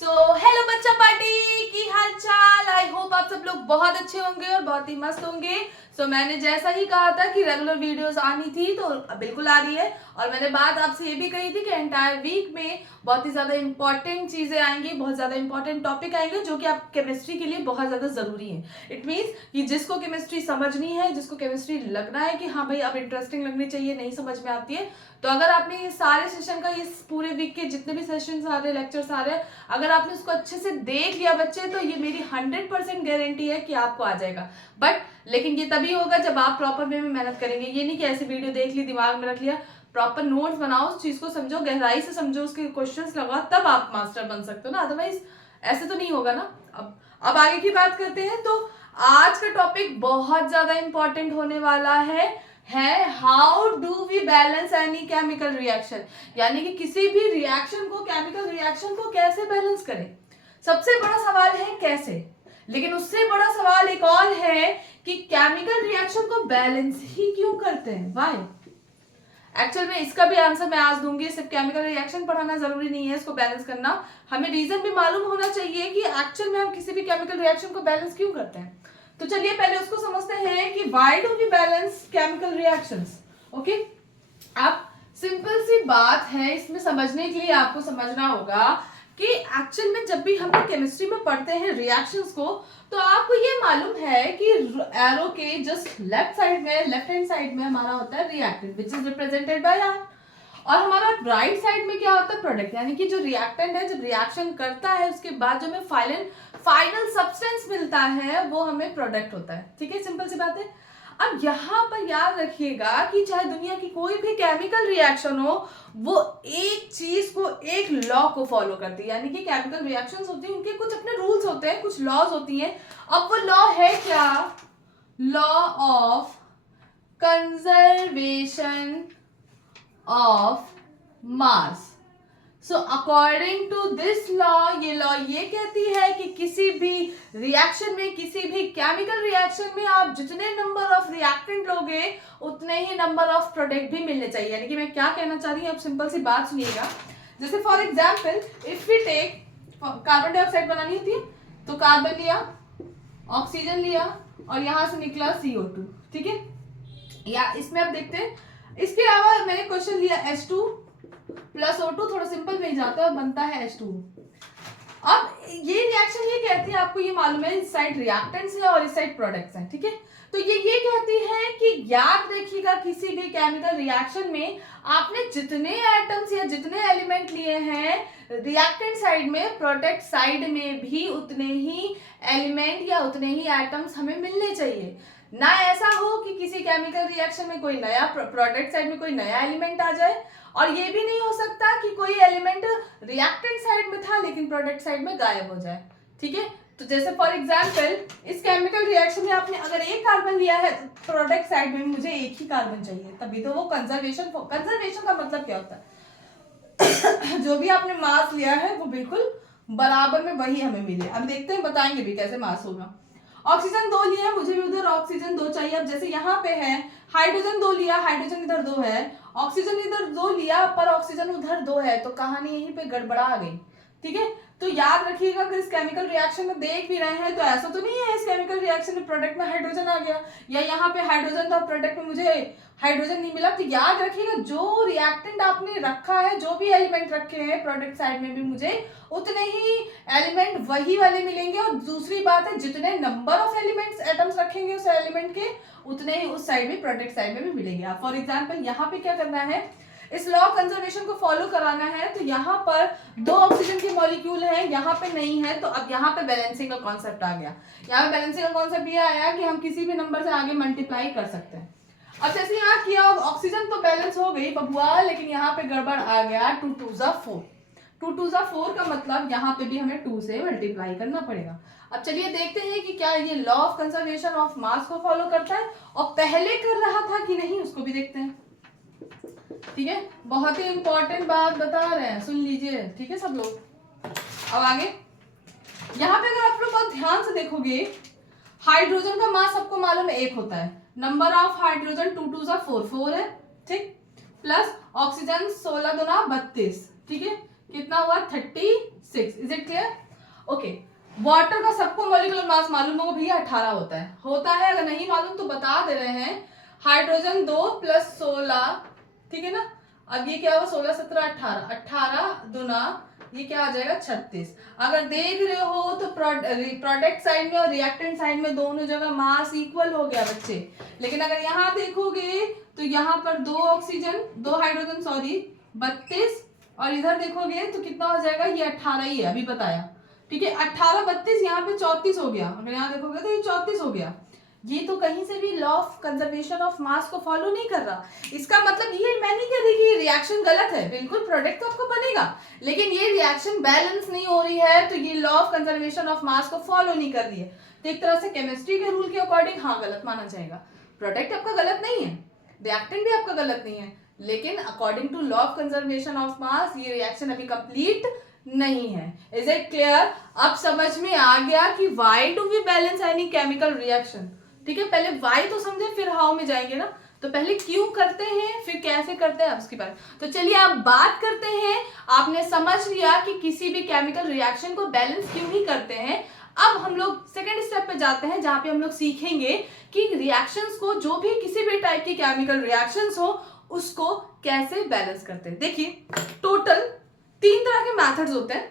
So hello बच्चा party की हाल चाल। आई होप आप सब लोग बहुत अच्छे होंगे और बहुत ही मस्त होंगे। मैंने जैसा ही कहा था कि रेगुलर वीडियोस आनी थी तो बिल्कुल आ रही है। और मैंने बात आपसे ये भी कही थी कि एंटायर वीक में बहुत ही ज्यादा इंपॉर्टेंट चीजें आएंगी, बहुत ज्यादा इंपॉर्टेंट टॉपिक आएंगे जो कि आप केमिस्ट्री के लिए बहुत ज्यादा जरूरी है। इट मीन्स कि जिसको केमिस्ट्री समझनी है, जिसको केमिस्ट्री लगना है कि हाँ भाई अब इंटरेस्टिंग लगनी चाहिए, नहीं समझ में आती है, तो अगर आपने ये सारे सेशन का, ये पूरे वीक के जितने भी सेशन आ रहे, लेक्चर्स आ रहे हैं, अगर आपने उसको अच्छे से देख लिया बच्चे, तो ये मेरी 100% गारंटी है कि आपको आ जाएगा। बट लेकिन ये तभी होगा जब आप प्रॉपर वे में मेहनत करेंगे। ये नहीं कि ऐसे वीडियो देख ली, दिमाग में रख लिया। प्रॉपर नोट्स बनाओ, उस चीज को समझो, गहराई से समझो, उसके क्वेश्चंस लगाओ, तब आप मास्टर बन सकते हो ना। अदरवाइज ऐसे तो नहीं होगा ना। अब आगे की बात करते हैं। तो आज का टॉपिक बहुत ज्यादा इंपॉर्टेंट होने वाला है how do we balance any chemical reaction. यानी कि किसी भी रिएक्शन को, केमिकल रिएक्शन को कैसे बैलेंस करें। सबसे बड़ा सवाल है कैसे, लेकिन उससे बड़ा सवाल एक और है कि केमिकल रिएक्शन को बैलेंस ही क्यों करते हैं, व्हाई। एक्चुअल में इसका भी आंसर मैं आज दूंगी। सिर्फ केमिकल रिएक्शन पढ़ाना जरूरी नहीं है, इसको बैलेंस करना, हमें रीजन भी मालूम होना चाहिए कि एक्चुअल में हम किसी भी केमिकल रिएक्शन को बैलेंस क्यों करते हैं। तो चलिए पहले उसको समझते हैं कि why do we balance chemical reactions. Okay, अब सिंपल सी बात है, इसमें समझने के लिए आपको समझना होगा कि एक्चुअल में जब भी हम लोग केमिस्ट्री में पढ़ते हैं रिएक्शंस को, तो आपको ये मालूम है कि एरो के जस्ट लेफ्ट साइड में, लेफ्ट हैंड साइड में हमारा होता है reactant which is represented by R, और हमारा राइट साइड में क्या होता है, प्रोडक्ट। यानी कि जो रिएक्टेंट है जब रिएक्शन करता है उसके बाद जो हमें फाइनल सब्सटेंस मिलता है वो हमें प्रोडक्ट होता है। ठीक है, सिंपल सी बात है। अब यहाँ पर याद रखिएगा कि चाहे दुनिया की कोई भी केमिकल रिएक्शन हो, वो एक चीज को, एक लॉ को फॉलो करती है। यानी कि केमिकल रिएक्शंस होती हैं, उनके कुछ अपने रूल्स होते हैं, कुछ लॉज होती हैं। अब वो लॉ है क्या, law of conservation of mass. So according to this law, ये लॉ ये कहती है कि किसी भी रिएक्शन में, किसी भी केमिकल रिएक्शन में आप जितने नंबर ऑफ रिएक्टेंट लोगे उतने ही नंबर ऑफ प्रोडक्ट भी मिलने चाहिए। यानी कि मैं क्या कहना चाह रही हूँ, आप सिंपल सी बात सुनिएगा। जैसे for example if we take, carbon dioxide बनानी होती है तो कार्बन लिया, ऑक्सीजन लिया और यहां से निकला CO2। ठीक है, या इसमें आप देखते हैं, इसके अलावा मैंने क्वेश्चन लिया H2 प्लस O2, थोड़ा सिंपल में जाता है, बनता है H2। अब ये रिएक्शन ये कहती है, आपको ये मालूम है, इस साइड रिएक्टेंट्स है और इस साइड प्रोडक्ट्स हैं। ठीक है, तो ये कहती है कि याद रखिएगा किसी भी केमिकल रिएक्शन में आपने जितने एटम्स या जितने एलिमेंट लिए हैं रिएक्टेंट साइड में, प्रोडक्ट साइड में भी उतने ही एलिमेंट या उतने ही एटम्स हमें मिलने चाहिए। ना ऐसा हो कि किसी केमिकल रिएक्शन में कोई नया, प्रोडक्ट साइड में कोई नया एलिमेंट आ जाए, और ये भी नहीं हो सकता कि कोई एलिमेंट रिएक्टेंट साइड में था लेकिन प्रोडक्ट साइड में गायब हो जाए। ठीक है, तो जैसे फॉर एग्जांपल इस केमिकल रिएक्शन में आपने अगर एक कार्बन लिया है तो प्रोडक्ट साइड में मुझे एक ही कार्बन चाहिए, तभी तो वो कंजर्वेशन का मतलब क्या होता है जो भी आपने मास लिया है वो बिल्कुल बराबर में वही हमें मिले। अब देखते हैं, बताएंगे भी कैसे मास होगा। ऑक्सीजन 2 लिया है, मुझे भी उधर ऑक्सीजन 2 चाहिए। अब जैसे यहाँ पे है हाइड्रोजन 2 लिया, हाइड्रोजन इधर 2 है, ऑक्सीजन इधर 2 लिया पर ऑक्सीजन उधर 2 है, तो कहानी यहीं पे गड़बड़ा गई। ठीक है, तो याद रखिएगा अगर इस केमिकल रिएक्शन में देख भी रहे हैं तो ऐसा तो नहीं है इस केमिकल रिएक्शन में प्रोडक्ट में हाइड्रोजन आ गया, या यहाँ पे हाइड्रोजन था प्रोडक्ट में मुझे हाइड्रोजन नहीं मिला। तो याद रखिएगा जो रिएक्टेंट आपने रखा है, जो भी एलिमेंट रखे हैं प्रोडक्ट साइड में भी मुझे उतने ही एलिमेंट वही वाले मिलेंगे। और दूसरी बात है, जितने नंबर ऑफ एलिमेंट्स एटम्स रखेंगे उस एलिमेंट के, उतने ही उस साइड में, प्रोडक्ट साइड में भी मिलेंगे। आप फॉर एग्जांपल यहाँ पे क्या करना है, इस लॉ ऑफ कंजर्वेशन को फॉलो कराना है। तो यहाँ पर 2 ऑक्सीजन के मॉलिक्यूल हैं, यहाँ पे नहीं है, तो अब यहाँ पे बैलेंसिंग का कॉन्सेप्ट आ गया। यहाँ पे बैलेंसिंग का कॉन्सेप्ट ये आया कि हम किसी भी नंबर से आगे मल्टीप्लाई कर सकते हैं। अब जैसे यहाँ किया, ऑक्सीजन तो बैलेंस हो गई बबुआ, लेकिन यहाँ पे गड़बड़ आ गया, 2 2 जा 4। 2 2 जा 4 का मतलब यहाँ पे भी हमें 2 से मल्टीप्लाई करना पड़ेगा। अब चलिए देखते हैं कि क्या ये लॉ ऑफ कंजर्वेशन ऑफ मास को फॉलो करता है, और पहले कर रहा था कि नहीं उसको भी देखते हैं। ठीक है, बहुत ही इंपॉर्टेंट बात बता रहे हैं, सुन लीजिए। ठीक है सब लोग, अब आगे यहाँ पे अगर आप लोग बहुत ध्यान से देखोगे, हाइड्रोजन का मास सबको मालूम है 1 होता है, नंबर ऑफ हाइड्रोजन 2 2 जा 4 4 है। ठीक, प्लस ऑक्सीजन 16 दूना 32। ठीक है, कितना हुआ 36। 6. Is it clear? Okay. Water का सबको मॉलिक्यूलर मास मालूम होगा भैया 18 होता है. अगर नहीं मालूम तो बता दे रहे हैं. हाइड्रोजन 2 + 16, ठीक है ना. अब ये क्या होगा 16 17 18, 18 दूना ये क्या आ जाएगा 36. अगर देख रहे हो तो प्रोडक्ट साइड में और रिएक्टेंट साइड में दोनों जगह मास इक्वल हो गया बच्चे. लेकिन अगर यहाँ देखोगे तो यहाँ पर 2 हाइड्रोजन 32, और इधर देखोगे तो कितना हो जाएगा, ये 18 ही है अभी बताया. ठीक है, 18 32, यहाँ पे 34 हो गया. अगर यहाँ देखोगे तो ये 34 हो गया. ये तो कहीं से भी लॉ ऑफ कंजर्वेशन ऑफ मास को फॉलो नहीं कर रहा. इसका मतलब ये मैं नहीं कह रही कि रिएक्शन गलत है. बिल्कुल प्रोडक्ट तो आपको बनेगा, लेकिन ये रिएक्शन बैलेंस नहीं हो रही है तो ये लॉ ऑफ कंजर्वेशन ऑफ मास को फॉलो नहीं कर रही है. तो एक तरह से केमिस्ट्री के रूल के अकॉर्डिंग हाँ गलत माना जाएगा. प्रोडक्ट आपका गलत नहीं है, रिएक्टेंट भी आपका गलत नहीं है, लेकिन according to law of conservation of mass ये रिएक्शन अभी कंप्लीट नहीं है. Is it clear? अब समझ में आ गया कि why do we balance any chemical reaction. ठीक है, पहले व्हाई तो समझे फिर हाउ में जाएंगे ना. तो पहले क्यों करते हैं फिर कैसे करते हैं, अब उसके बारे. तो चलिए आप बात करते हैं. आपने समझ लिया कि किसी भी केमिकल रिएक्शन को बैलेंस क्यों नहीं करते हैं. अब हम लोग सेकेंड स्टेप पे जाते हैं जहां पे हम लोग सीखेंगे कि रिएक्शंस को, जो भी किसी भी टाइप की केमिकल रिएक्शंस हो, उसको कैसे बैलेंस करते हैं. देखिए टोटल 3 तरह के मेथड्स होते हैं.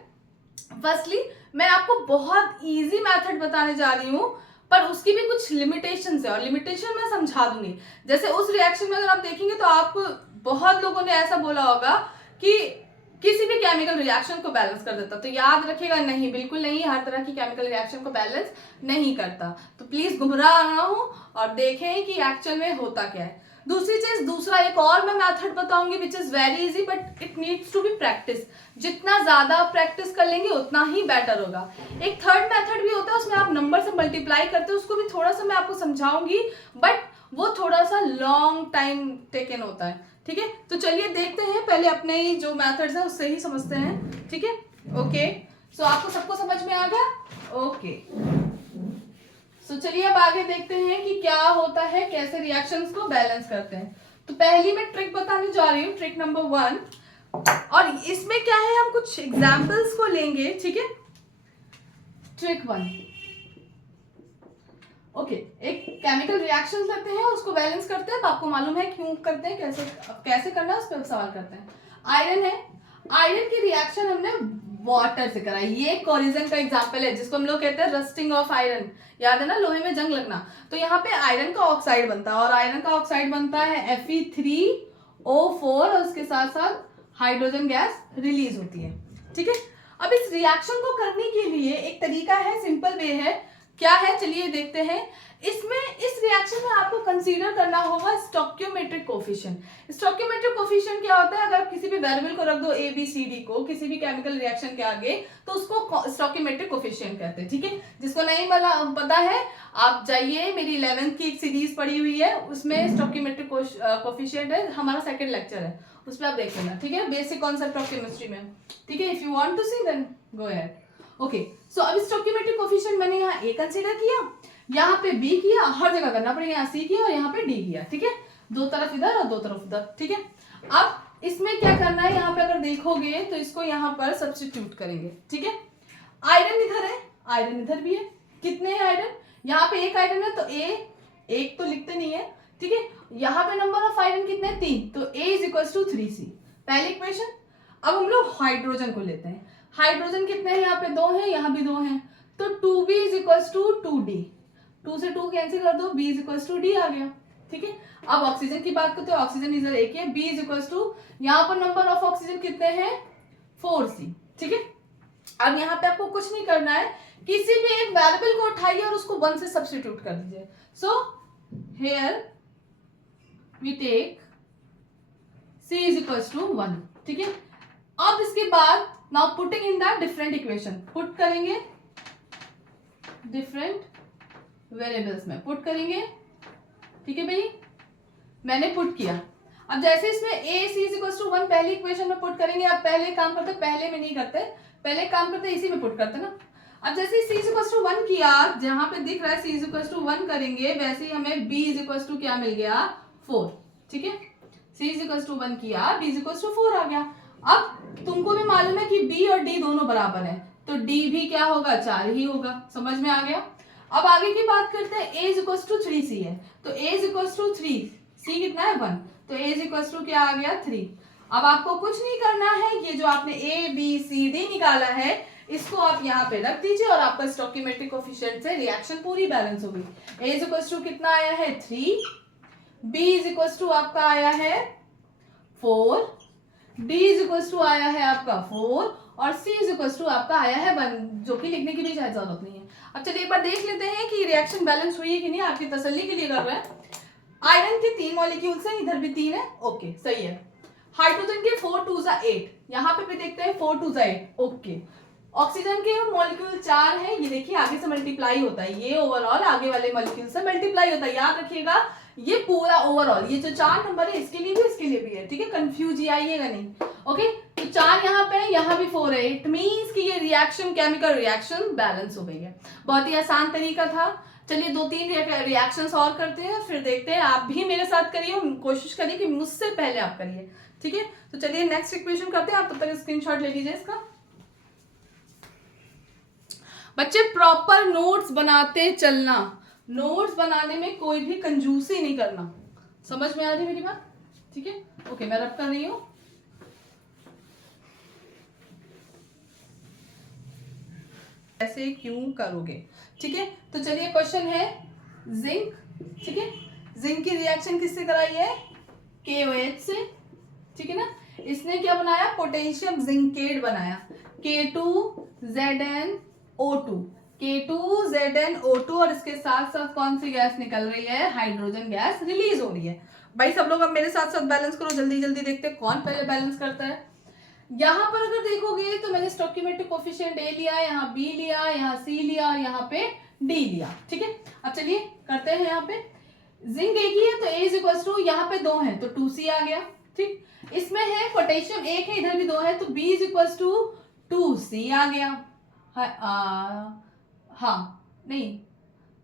फर्स्टली मैं आपको बहुत इजी मेथड बताने जा रही हूं, पर उसकी भी कुछ लिमिटेशंस है और लिमिटेशन मैं समझा दूंगी. जैसे उस रिएक्शन में अगर आप देखेंगे तो आपको बहुत लोगों ने ऐसा बोला होगा कि किसी भी केमिकल रिएक्शन को बैलेंस कर देता. तो याद रखिएगा, नहीं, बिल्कुल नहीं, हर तरह की केमिकल रिएक्शन को बैलेंस नहीं करता. तो प्लीज गुमराह ना हो और देखें कि एक्चुअल में होता क्या है. दूसरी चीज, दूसरा एक और मैं मेथड बताऊंगी which is very easy but it needs to be practice. जितना ज्यादा आप प्रैक्टिस कर लेंगे उतना ही बेटर होगा. एक थर्ड मेथड भी होता है, उसमें आप नंबर से मल्टीप्लाई करते हैं. उसको भी थोड़ा सा मैं आपको समझाऊंगी, बट वो थोड़ा सा लॉन्ग टाइम टेकन होता है. ठीक है, तो चलिए देखते हैं. पहले अपने ही जो मेथड्स है उससे ही समझते हैं. ठीक है, ओके. सो आपको सबको समझ में आ गया? ओके. तो चलिए अब आगे देखते हैं कि क्या होता है, कैसे रिएक्शंस को बैलेंस करते हैं. तो पहली मैं ट्रिक बताने जा रही हूँ, ट्रिक नंबर 1. और इसमें क्या है, हम कुछ एग्जांपल्स को लेंगे. ठीक है, ट्रिक 1. ओके, एक केमिकल रिएक्शंस लेते हैं, उसको बैलेंस करते हैं. तो आपको मालूम है क्यों करते हैं, कैसे करना है, उस पर सवाल करते हैं. आयरन है, आयरन की रिएक्शन हमने वाटर से करा. ये कोरिजन का एग्जांपल है जिसको हम लोग कहते हैं रस्टिंग ऑफ आयरन. याद है ना, लोहे में जंग लगना. तो यहाँ पे आयरन का ऑक्साइड बनता है और आयरन का ऑक्साइड बनता है Fe3O4 और उसके साथ साथ हाइड्रोजन गैस रिलीज होती है. ठीक है, अब इस रिएक्शन को करने के लिए एक तरीका है, सिंपल वे है. क्या है, चलिए देखते हैं. इसमें इस रिएक्शन में आपको कंसीडर करना होगा स्टोइकियोमेट्रिक कोफिशिएंट. स्टोइकियोमेट्रिक कोफिशिएंट क्या होता है, अगर आप किसी भी वेरिएबल को रख दो ABCD को किसी भी केमिकल रिएक्शन के आगे, तो उसको स्टोइकियोमेट्रिक कोफिशिएंट कहते हैं. ठीक है, जिसको नहीं पता है आप जाइए, मेरी 11th की एक सीरीज पड़ी हुई है, उसमें स्टोइकियोमेट्रिक कोफिशिएंट है, हमारा सेकंड लेक्चर है, उस पर आप देख लेना. ठीक है, बेसिक कॉन्सेप्ट ऑफ केमिस्ट्री में. ठीक है, if you want to see then go ahead. Okay, so अब स्टोइकियोमेट्रिक कोफिशिएंट मैंने यहाँ A कंसीडर किया, यहाँ पे B किया, हर जगह करना पड़ेगा, यहाँ C किया और यहाँ पे D किया. ठीक है, दो तरफ इधर और दो तरफ उधर. ठीक है, अब इसमें क्या करना है, यहाँ पे अगर देखोगे तो इसको यहाँ पर सब्स्टिट्यूट करेंगे. ठीक है, आयरन इधर है, आयरन इधर भी है. कितने हैं आयरन, यहाँ पे एक आयरन है तो एक तो लिखते नहीं है. ठीक है, यहाँ पे नंबर ऑफ आयरन कितने हैं, 3, तो A = 3C, पहली इक्वेशन. अब हम लोग हाइड्रोजन को लेते हैं. हाइड्रोजन कितने हैं, यहाँ पे 2 हैं, यहाँ भी 2 हैं, तो 2B = 2D. 2 से 2 कैंसिल कर दो, B = D आ गया. ठीक है, अब ऑक्सीजन की बात करते हैं. ऑक्सीजन इधर एक है, B = यहाँ पर नंबर ऑफ ऑक्सीजन कितने हैं, 4C. ठीक है, अब यहाँ पे आपको कुछ नहीं करना है, किसी भी एक वेरिएबल को उठाइए और उसको 1 से सब्स्टिट्यूट कर दीजिए. So here we take C = 1. ठीक है, अब इसके बाद now putting in the different equation, put करेंगे डिफरेंट वेरिएबल्स में, पुट करेंगे. ठीक है भाई, मैंने पुट किया. अब जैसे इसमें AC = 1 पहली इक्वेशन में पुट करेंगे. अब पहले काम करते, पहले में नहीं करते, पहले काम करते इसी में पुट करते ना. अब जैसे C = 1 किया, जहां पे दिख रहा है C = 1 करेंगे, वैसे ही हमें B = क्या मिल गया, 4. ठीक है, C = 1 किया, B = 4 आ गया. अब तुमको भी मालूम है कि बी और डी दोनों बराबर है, तो डी भी क्या होगा, 4 ही होगा। समझ में आ गया। अब आगे की बात करते हैं, a is equal to 3c है, तो a is equal to 3, c कितना है 1, तो a इज इक्वल टू क्या आ गया 3। अब आपको कुछ नहीं करना है, ये जो आपने a b c d निकाला है इसको आप यहाँ पे रख दीजिए और आपका स्टोइकियोमेट्रिक कोएफिशिएंट से रिएक्शन पूरी बैलेंस हो गई। a इज इक्वल टू कितना आया है 3, b इज इक्वल टू आपका आया है 4, d इज इक्वल टू आया है आपका 4 और c इज इक्वल टू आपका आया है 1, जो कि लिखने की भी शायद जरूरत नहीं है। अब चलिए एक बार देख लेते हैं कि रिएक्शन बैलेंस हुई है कि नहीं, आपकी तसल्ली के लिए कर रहे हैं। आयरन के 3 मॉलिक्यूल्स हैं, इधर भी 3 है, ओके सही है। हाइड्रोजन के 4 2 8, यहाँ पे भी देखते हैं 4 2 8, ओके। ऑक्सीजन के मॉलिक्यूल 4 है, ये देखिए आगे से मल्टीप्लाई होता है, ये ओवरऑल आगे वाले मॉलिक्यूल से मल्टीप्लाई होता है, याद रखिएगा ये पूरा ओवरऑल, ये जो 4 नंबर है इसके लिए भी इसके लिए भी है, ठीक है, कंफ्यूज आइएगा नहीं। ओके, तो 4 यहाँ पे है, यहाँ भी 4 है, इट मींस कि ये रिएक्शन केमिकल रिएक्शन बैलेंस हो गई है। बहुत ही आसान तरीका था। चलिए 2-3 रिएक्शंस और करते हैं, फिर देखते हैं, आप भी मेरे साथ करिए, कोशिश करिए कि मुझसे पहले आप करिए, ठीक है। तो चलिए नेक्स्ट इक्वेशन करते हैं, आप तब तक स्क्रीनशॉट ले लीजिए इसका। बच्चे प्रॉपर नोट्स बनाते चलना, नोट्स बनाने में कोई भी कंजूसी नहीं करना, समझ में आ रही मेरी बात, ठीक है। ओके, मैं रब कर रही हूं। ऐसे क्यों करोगे, ठीक है। तो चलिए क्वेश्चन है जिंक, ठीक है, जिंक की रिएक्शन किससे कराई है, KOH से, ठीक है ना। इसने क्या बनाया, पोटेशियम जिंकेट बनाया, K2ZnO2, K2ZnO2, और इसके साथ साथ कौन सी गैस निकल रही है, हाइड्रोजन गैस रिलीज हो रही है। भाई सब लोग अब मेरे साथ साथ बैलेंस करो, जल्दी जल्दी देखते हैं कौन पहले बैलेंस करता है। यहाँ पर अगर देखोगे तो मैंने स्टोइकियोमेट्रिक कोएफिशिएंट A लिया, यहाँ B लिया, यहाँ C लिया और यहाँ पे D लिया, ठीक है। अब चलिए करते हैं, यहाँ पे जिंक एक ही है तो A इज इक्वल टू, यहाँ पे 2 है तो 2C आ गया, ठीक। इसमें है पोटेशियम 1 है, इधर भी 2 है तो B is equal to 2C आ गया। हाँ नहीं,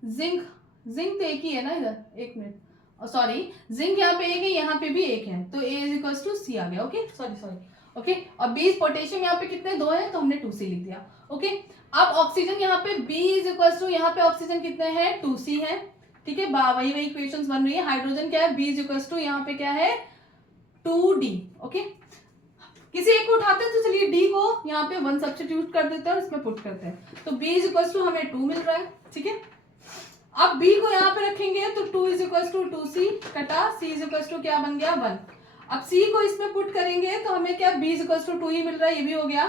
जिंक जिंक तो एक ही है ना इधर, एक मिनट, सॉरी, जिंक यहाँ पे एक है, यहाँ पे भी एक है, तो A is equal to C आ गया, ओके, सॉरी ओके। और 20 पोटेशियम यहाँ पे कितने, 2 है तो हमने 2C लिख दिया, ओके। अब ऑक्सीजन यहाँ पे B इज इक्वल टू, यहाँ पे ऑक्सीजन कितने हैं, 2C है, ठीक है, वही इक्वेशंस बन रही है। हाइड्रोजन क्या है, B इज इक्वल टू, यहाँ पे क्या है 2D, ओके। किसी एक को उठाते हैं तो चलिए D को यहाँ पे 1 सब्स्टिट्यूट कर देते हैं और इसमें पुट करते हैं, तो B इज इक्वल टू हमें 2 मिल रहा है, ठीक है। अब B को यहाँ पे रखेंगे तो 2 इज इक्वल टू 2C कटा, C इज इक्वल टू क्या बन गया 1। अब C को इसमें पुट करेंगे तो हमें क्या, B इज इक्वल टू 2 ही मिल रहा है, ये भी हो गया।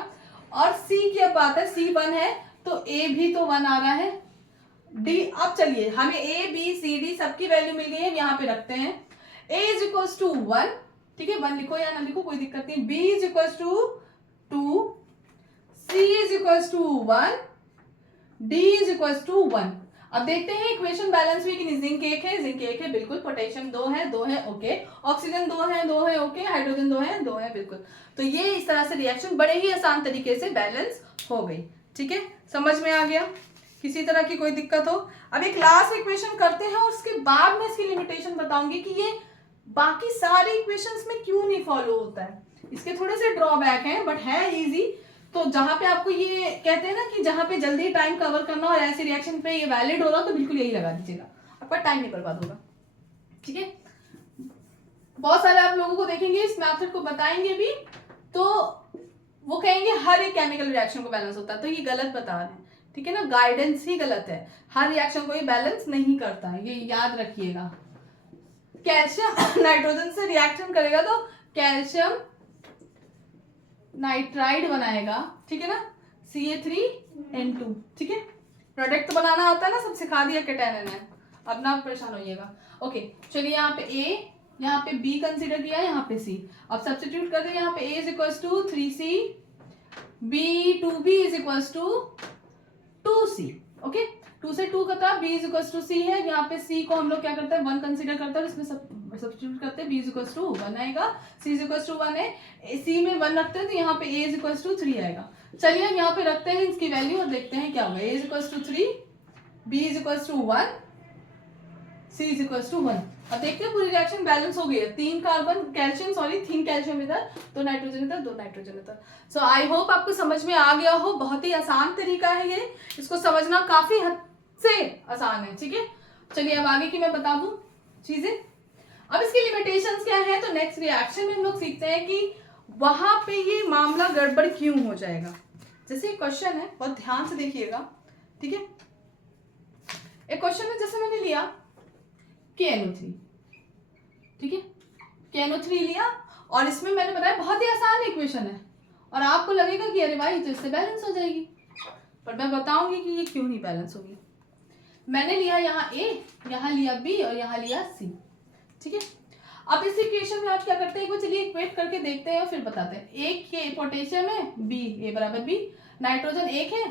और C की अब बात है, C 1 है तो A भी तो 1 आ रहा है, D। अब चलिए हमें A B C D सबकी वैल्यू मिल गई है, यहाँ पे रखते हैं। A इज इक्वल टू 1, ठीक है, 1 लिखो या ना लिखो कोई दिक्कत नहीं। B is equal to 2, C is equal to 1, D is equal to 1। अब देखते हैं इक्वेशन बैलेंस हुई कि नहीं। जिंक 1 है, जिंक 1 है बिल्कुल, पोटेशियम 2 है, 2 है, ओके, ऑक्सीजन 2 है, 2 है, ओके, हाइड्रोजन 2 है, 2 है, बिल्कुल। तो ये इस तरह से रिएक्शन बड़े ही आसान तरीके से बैलेंस हो गई, ठीक है, समझ में आ गया, किसी तरह की कोई दिक्कत हो। अब एक लास्ट इक्वेशन करते हैं और उसके बाद मैं इसकी लिमिटेशन बताऊंगी कि ये बाकी सारे इक्वेशंस में क्यों नहीं फॉलो होता है। इसके थोड़े से ड्रॉबैक हैं बट है इजी। तो जहां पे आपको ये कहते हैं ना कि जहां पे जल्दी टाइम कवर करना और ऐसे रिएक्शन पे ये वैलिड हो रहा तो बिल्कुल यही लगा दीजिएगा, आपका टाइम नहीं बर्बाद होगा, ठीक है। बहुत सारे आप लोगों को देखेंगे इस मेथड को बताएंगे भी तो वो कहेंगे हर एक केमिकल रिएक्शन को बैलेंस होता है, तो ये गलत बता रहे हैं, ठीक है ना, गाइडेंस ही गलत है, हर रिएक्शन को ये बैलेंस नहीं करता है, ये याद रखिएगा। कैल्शियम नाइट्रोजन से रिएक्शन करेगा तो कैल्शियम नाइट्राइड बनाएगा, ठीक है ना, Ca3N2, ठीक है। प्रोडक्ट तो बनाना आता है ना, सब सिखा दिया कैटेनन है, अब ना परेशान होइएगा। ओके चलिए यहाँ पे A, यहाँ पे B कंसीडर किया, यहाँ पे C। अब सब्स्टिट्यूट कर दे, यहाँ पे A is equal to 3C, B2B is equal to 2C, okay. 2 से 2 कटा, B is equal to C है, यहाँ पे C को हम लोग क्या करते हैं 1 कंसीडर करते हैं, इसमें सब्स्टिट्यूट करते हैं, B इज इक्वल टू 1 आएगा, C इज इक्वल टू 1 है, C में 1 रखते हैं तो यहाँ पे A इज इक्वल टू 3 आएगा। चलिए हम यहाँ पे रखते हैं इसकी वैल्यू और देखते हैं क्या होगा। A is equal to 3, B is equal to 1, C is equal to 1। अब देखते हैं पूरी रिएक्शन बैलेंस हो गई है। 3 कार्बन कैल्शियम, सॉरी 3 कैल्शियम इधर, 2 नाइट्रोजन इधर, 2 नाइट्रोजन इधर। सो आई होप आपको समझ में आ गया हो। बहुत ही आसान तरीका है ये, इसको समझना काफी हद से आसान है, ठीक है। चलिए अब आगे की मैं बता दूं चीजें। अब इसकी लिमिटेशंस क्या है, तो नेक्स्ट रिएक्शन में हम लोग सीखते हैं कि वहां पे ये मामला गड़बड़ क्यों हो जाएगा। जैसे क्वेश्चन है, बहुत ध्यान से देखिएगा, ठीक है। एक क्वेश्चन है, जैसे मैंने लिया KNO3, ठीक है, KNO3 लिया और इसमें मैंने बताया बहुत ही आसान इक्वेशन है और आपको लगेगा कि अरे भाई तो इससे बैलेंस हो जाएगी, पर मैं बताऊंगी कि ये क्यों नहीं बैलेंस होगी। मैंने लिया यहाँ A, यहाँ लिया B और यहाँ लिया C, ठीक है। अब इस इक्वेशन में आप क्या करते हैं, चलिए इक्वेट करके देखते हैं और फिर बताते हैं। एक के पोटेशियम है B, A बराबर B, नाइट्रोजन 1 है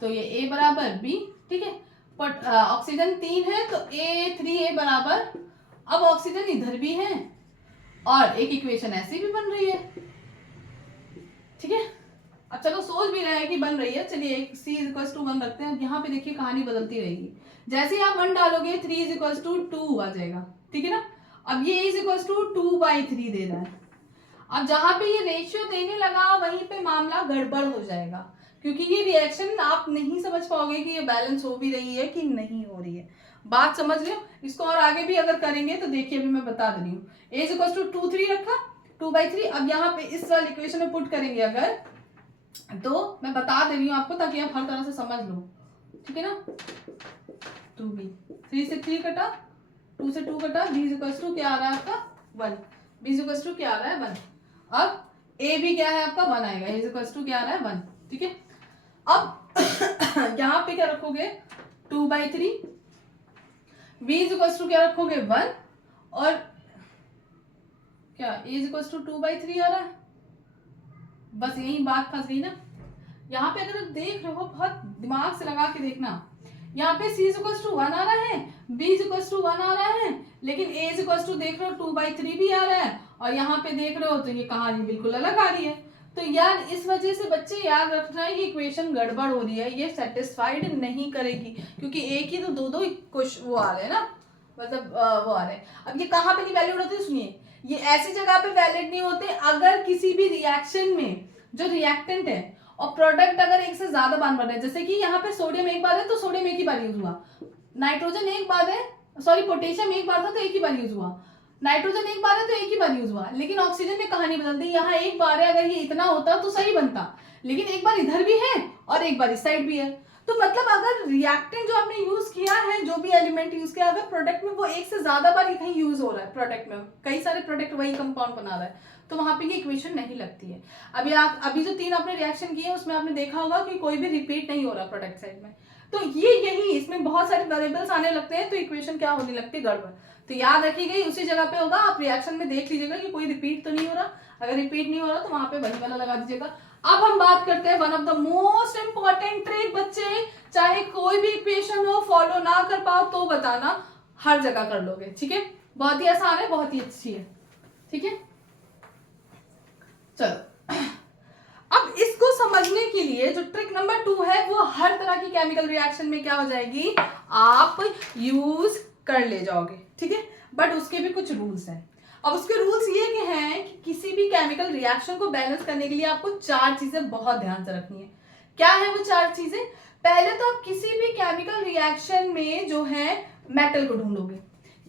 तो ये A बराबर B, ठीक है। ऑक्सीजन 3 है तो A3A बराबर, अब ऑक्सीजन इधर भी है और एक इक्वेशन ऐसी भी बन रही है, ठीक है। अब चलो सोच भी रहे हैं कि बन रही है, चलिए एक C इक्वल्स टू 1 रखते हैं। यहाँ पे देखिए कहानी बदलती रहेगी, जैसे ही आप 1 डालोगे 3 इज इक्वल्स टू 2 आ जाएगा, ठीक है ना। अब ये इज इक्वल्स टू 2/3 दे रहा है। अब जहां पे ये रेशियो देने लगा वहीं पे मामला गड़बड़ हो जाएगा, क्योंकि ये रिएक्शन आप नहीं समझ पाओगे कि ये बैलेंस हो भी रही है कि नहीं हो रही है। बात समझ लो, इसको और आगे भी अगर करेंगे तो देखिए अभी मैं बता दे रही हूँ। A इज इक्वल्स टू 2 3 रखा, 2/3। अब यहाँ पे इस वाली इक्वेशन में पुट करेंगे अगर, तो मैं बता दे रही हूँ आपको ताकि आप हर तरह से समझ लो, ठीक है ना। 2B, 3 से 3 कटा, 2 से 2 कटा, B इज इक्वल्स टू क्या आ रहा है आपका 1, B इज इक्वल्स टू क्या आ रहा है 1। अब A भी क्या है आपका 1 आएगा, A इज इक्वल्स टू क्या आ रहा है 1, ठीक है। अब यहाँ पे क्या रखोगे 2/3, B इज इक्वल्स टू क्या रखोगे 1 और क्या A इज इक्वल्स टू 2/3 आ रहा है। बस यही बात फंस गई ना। यहाँ पे अगर आप देख रहे हो, बहुत दिमाग से लगा के देखना, यहाँ पे C इज इक्वल्स टू 1 आ रहा है, B इज इक्वल्स टू 1 आ रहा है, लेकिन A इज इक्वल्स टू देख रहे हो 2/3 भी आ रहा है और यहाँ पे देख रहे हो तो ये कहानी बिल्कुल अलग आ रही है। तो यार इस वजह से बच्चे याद रखना है, ये इक्वेशन गड़बड़ हो रही है, ये सेटिस्फाइड नहीं करेगी, क्योंकि एक ही तो दो कुछ वो आ रहे हैं ना, मतलब वो आ रहे हैं। अब ये कहाँ पे नहीं वैलिड होते, सुनिए, ये ऐसी जगह पे वैलिड नहीं होते अगर किसी भी रिएक्शन में जो रिएक्टेंट है और प्रोडक्ट अगर एक से ज्यादा बार बन रहा है। जैसे कि यहाँ पे सोडियम एक बार है तो सोडियम एक ही बार यूज हुआ, नाइट्रोजन एक बार है, सॉरी पोटेशियम एक बार था तो एक ही बार यूज हुआ, नाइट्रोजन एक बार है तो एक ही बार यूज हुआ, लेकिन ऑक्सीजन ने कहानी बदल दी। यहाँ एक बार है, अगर ये इतना होता तो सही बनता, लेकिन एक बार इधर भी है और एक बार इस साइड भी है। तो मतलब अगर रिएक्टेंट जो आपने यूज किया है, जो भी एलिमेंट यूज किया, अगर प्रोडक्ट में वो एक से ज्यादा बार कहीं यूज हो रहा है, प्रोडक्ट में कई सारे प्रोडक्ट वही कंपाउंड बना रहा है, तो वहां पे ये इक्वेशन नहीं लगती है। अभी जो 3 आपने रिएक्शन किए उसमें आपने देखा होगा कि कोई भी रिपीट नहीं हो रहा प्रोडक्ट साइड में, तो ये यही इसमें बहुत सारे वेरिएबल्स आने लगते हैं तो इक्वेशन क्या होने लगती है, गड़बड़। तो याद रखिएगा उसी जगह पे होगा, आप रिएक्शन में देख लीजिएगा कि कोई रिपीट तो नहीं हो रहा, अगर रिपीट नहीं हो रहा तो वहां पे वही वाला लगा दीजिएगा। अब हम बात करते हैं one of the most important trick, बच्चे चाहे कोई भी इक्वेशन हो फॉलो ना कर पाओ तो बताना, हर जगह कर लोगे, ठीक है। बहुत ही आसान है, बहुत ही अच्छी है, ठीक है। चलो अब इसको समझने के लिए जो ट्रिक नंबर 2 है वो हर तरह की केमिकल रिएक्शन में क्या हो जाएगी, आप यूज कर ले जाओगे, ठीक है। बट उसके भी कुछ रूल्स हैं। अब उसके रूल्स ये के हैं कि किसी भी केमिकल रिएक्शन को बैलेंस करने के लिए आपको 4 चीजें बहुत ध्यान से रखनी है। क्या है वो 4 चीजें? पहले तो आप किसी भी केमिकल रिएक्शन में जो है मेटल को ढूंढोगे।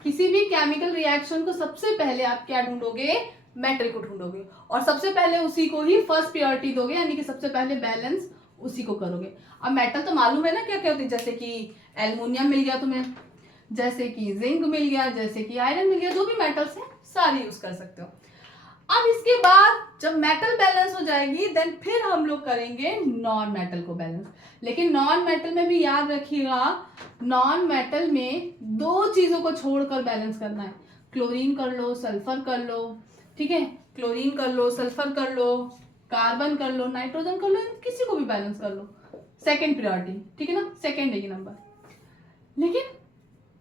किसी भी केमिकल रिएक्शन को सबसे पहले आप क्या ढूंढोगे, मेटल को ढूंढोगे और सबसे पहले उसी को ही फर्स्ट प्रायोरिटी दोगे, यानी कि सबसे पहले बैलेंस उसी को करोगे। अब मेटल तो मालूम है ना क्या क्या होती है, जैसे कि एल्युमिनियम मिल गया तुम्हें, जैसे कि जिंक मिल गया, जैसे कि आयरन मिल गया, जो भी मेटल्स हैं सारे यूज कर सकते हो। अब इसके बाद जब मेटल बैलेंस हो जाएगी देन फिर हम लोग करेंगे नॉन मेटल को बैलेंस। लेकिन नॉन मेटल में भी याद रखिएगा, नॉन मेटल में 2 चीजों को छोड़कर बैलेंस करना है, क्लोरीन कर लो, सल्फर कर लो, ठीक है, क्लोरीन कर लो, सल्फर कर लो, कार्बन कर लो, नाइट्रोजन कर लो, किसी को भी बैलेंस कर लो, सेकेंड प्रायोरिटी, ठीक है ना, सेकेंड है नंबर। लेकिन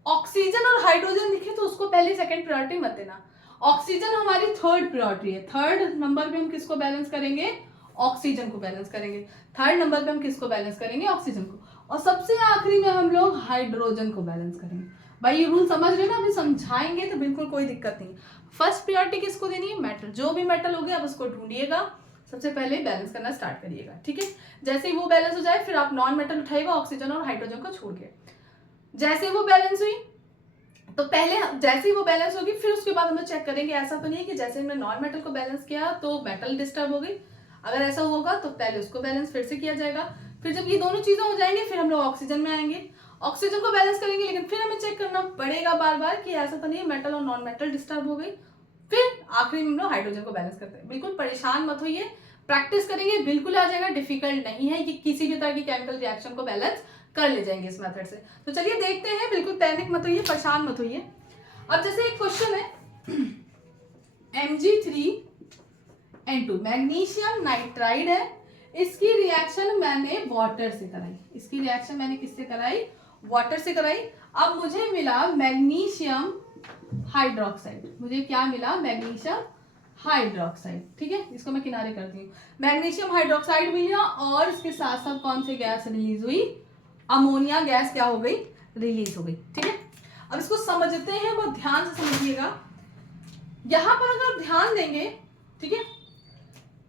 ऑक्सीजन और हाइड्रोजन दिखे तो उसको पहले सेकेंड प्रायोरिटी मत देना, ऑक्सीजन हमारी थर्ड प्रायोरिटी है। थर्ड नंबर पे हम किसको बैलेंस करेंगे, ऑक्सीजन को बैलेंस करेंगे। थर्ड नंबर पे हम किसको बैलेंस करेंगे, ऑक्सीजन को। और सबसे आखिरी में हम लोग हाइड्रोजन को बैलेंस करेंगे। भाई ये रूल समझ रहे हो ना, अभी समझाएंगे तो बिल्कुल कोई दिक्कत नहीं। फर्स्ट प्रायोरिटी किसको देनी है? मेटल। जो भी मेटल हो गया आप उसको ढूंढिएगा, सबसे पहले बैलेंस करना स्टार्ट करिएगा, ठीक है। जैसे ही वो बैलेंस हो जाए फिर आप नॉन मेटल उठाइएगा, ऑक्सीजन और हाइड्रोजन को छोड़ के। जैसे वो बैलेंस हुई तो पहले जैसे ही वो बैलेंस होगी फिर उसके बाद हम लोग चेक करेंगे। ऐसा तो नहीं है कि जैसे हमने नॉन मेटल को बैलेंस किया तो मेटल डिस्टर्ब हो गई। अगर ऐसा होगा तो पहले उसको बैलेंस फिर से किया जाएगा। फिर जब ये दोनों चीजें हो जाएंगी फिर हम लोग ऑक्सीजन में आएंगे, ऑक्सीजन को बैलेंस करेंगे, लेकिन फिर हमें चेक करना पड़ेगा बार बार कि ऐसा तो नहीं है मेटल और नॉन मेटल डिस्टर्ब हो गई। फिर आखिरी में हम लोग हाइड्रोजन को बैलेंस करते हैं। बिल्कुल परेशान मत होइए, प्रैक्टिस करेंगे बिल्कुल आ जाएगा। डिफिकल्ट नहीं है कि किसी भी तरह की केमिकल रिएक्शन को बैलेंस कर ले जाएंगे इस मेथड से। तो चलिए देखते हैं, बिल्कुल पैनिक मत होइए, परेशान मत होइए। अब जैसे एक क्वेश्चन है Mg3N2 मैग्नीशियम नाइट्राइड है, इसकी रिएक्शन मैंने वाटर से कराई। इसकी रिएक्शन मैंने किससे कराई? वाटर से कराई। अब मुझे मिला मैग्नीशियम हाइड्रोक्साइड। मुझे क्या मिला? मैग्नीशियम हाइड्रोक्साइड, ठीक है। इसको मैं किनारे करती हूँ। मैग्नीशियम हाइड्रोक्साइड मिला और इसके साथ साथ कौन सी गैस रिलीज हुई? अमोनिया गैस क्या हो गई? रिलीज हो गई, ठीक है। अब इसको समझते हैं, बहुत ध्यान से समझिएगा। यहां पर अगर ध्यान देंगे, ठीक है,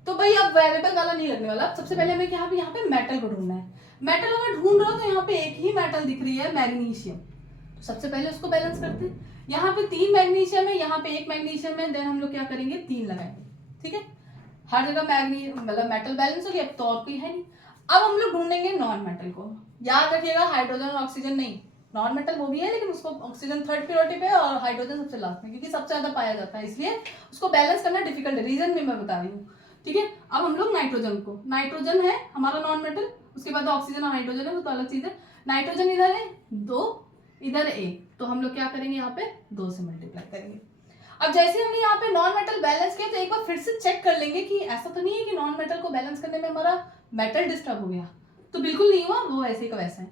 तो भाई अब वेरिएबल वाला नहीं लगने वाला। सबसे पहले हमें यहाँ पे मेटल को ढूंढना है। मेटल अगर ढूंढ रहा हो तो यहाँ पे एक ही मेटल दिख रही है, मैग्नीशियम। तो सबसे पहले उसको बैलेंस करते हैं। यहाँ पे 3 मैग्नीशियम है, यहाँ पे 1 मैग्नीशियम है, देन हम लोग क्या करेंगे? 3 लगाएंगे, ठीक है। हर जगह मतलब मेटल बैलेंस हो गया, अब तो और कोई है नहीं। अब हम लोग ढूंढेंगे नॉन मेटल को। याद रखिएगा हाइड्रोजन और ऑक्सीजन नहीं, नॉन मेटल वो भी है लेकिन उसको ऑक्सीजन थर्ड प्रायोरिटी पे और हाइड्रोजन सबसे लास्ट में, क्योंकि सबसे ज्यादा पाया जाता है, इसलिए उसको बैलेंस करना डिफिकल्ट है। रीजन भी मैं बता रही हूँ, ठीक है। अब हम लोग नाइट्रोजन है हमारा नॉन मेटल, उसके बाद ऑक्सीजन और हाइड्रोजन है, वो तो अलग चीज है। नाइट्रोजन इधर है 2, इधर 1, तो हम लोग क्या करेंगे? यहाँ पे 2 से मल्टीप्लाई करेंगे। अब जैसे हमने यहाँ पे नॉन मेटल बैलेंस किया तो एक बार फिर से चेक कर लेंगे कि ऐसा तो नहीं है कि नॉन मेटल को बैलेंस करने में हमारा मेटल डिस्टर्ब हो गया। तो बिल्कुल नहीं हुआ, वो ऐसे का वैसा है।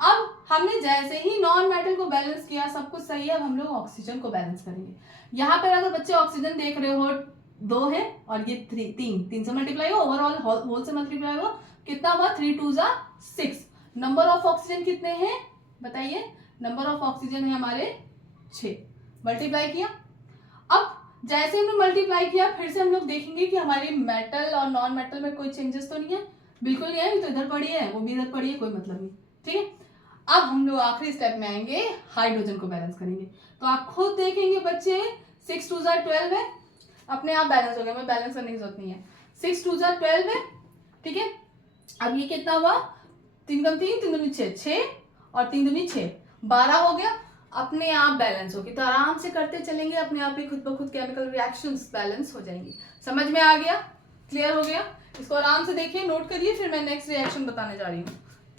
अब हमने जैसे ही नॉन मेटल को बैलेंस किया, सब कुछ सही है, अब हम लोग ऑक्सीजन को बैलेंस करेंगे। यहाँ पर अगर बच्चे ऑक्सीजन देख रहे हो 2 है और ये 3 से मल्टीप्लाई हो, ओवरऑल होल से मल्टीप्लाई हो, कितना हुआ? 3 2 6। नंबर ऑफ ऑक्सीजन कितने हैं बताइए? नंबर ऑफ ऑक्सीजन है हमारे 6। मल्टीप्लाई किया। अब जैसे हमने मल्टीप्लाई किया फिर से हम लोग देखेंगे कि हमारी मेटल और नॉन मेटल में कोई चेंजेस तो नहीं है, बिल्कुल नहीं है। तो इधर पड़ी है, वो भी इधर पड़ी है, कोई मतलब नहीं, ठीक है। अब हम लोग आखिरी स्टेप में आएंगे, हाइड्रोजन को बैलेंस करेंगे। तो आप खुद देखेंगे बच्चे 6 2 12 है, अपने आप बैलेंस हो गया, मैं बैलेंस करने की जरूरत नहीं है। 6 2 12 है, ठीक है। अब ये कितना हुआ? 3 कम 3, 3 दूनी 6, 6 और 3 दूनी 6, 12 हो गया। अपने आप बैलेंस होगी। तो आराम से करते चलेंगे, अपने आप ही खुद ब खुद केमिकल रिएक्शंस बैलेंस हो जाएंगी। समझ में आ गया? क्लियर हो गया? इसको आराम से देखिए, नोट करिए, फिर मैं नेक्स्ट रिएक्शन बताने जा रही हूँ,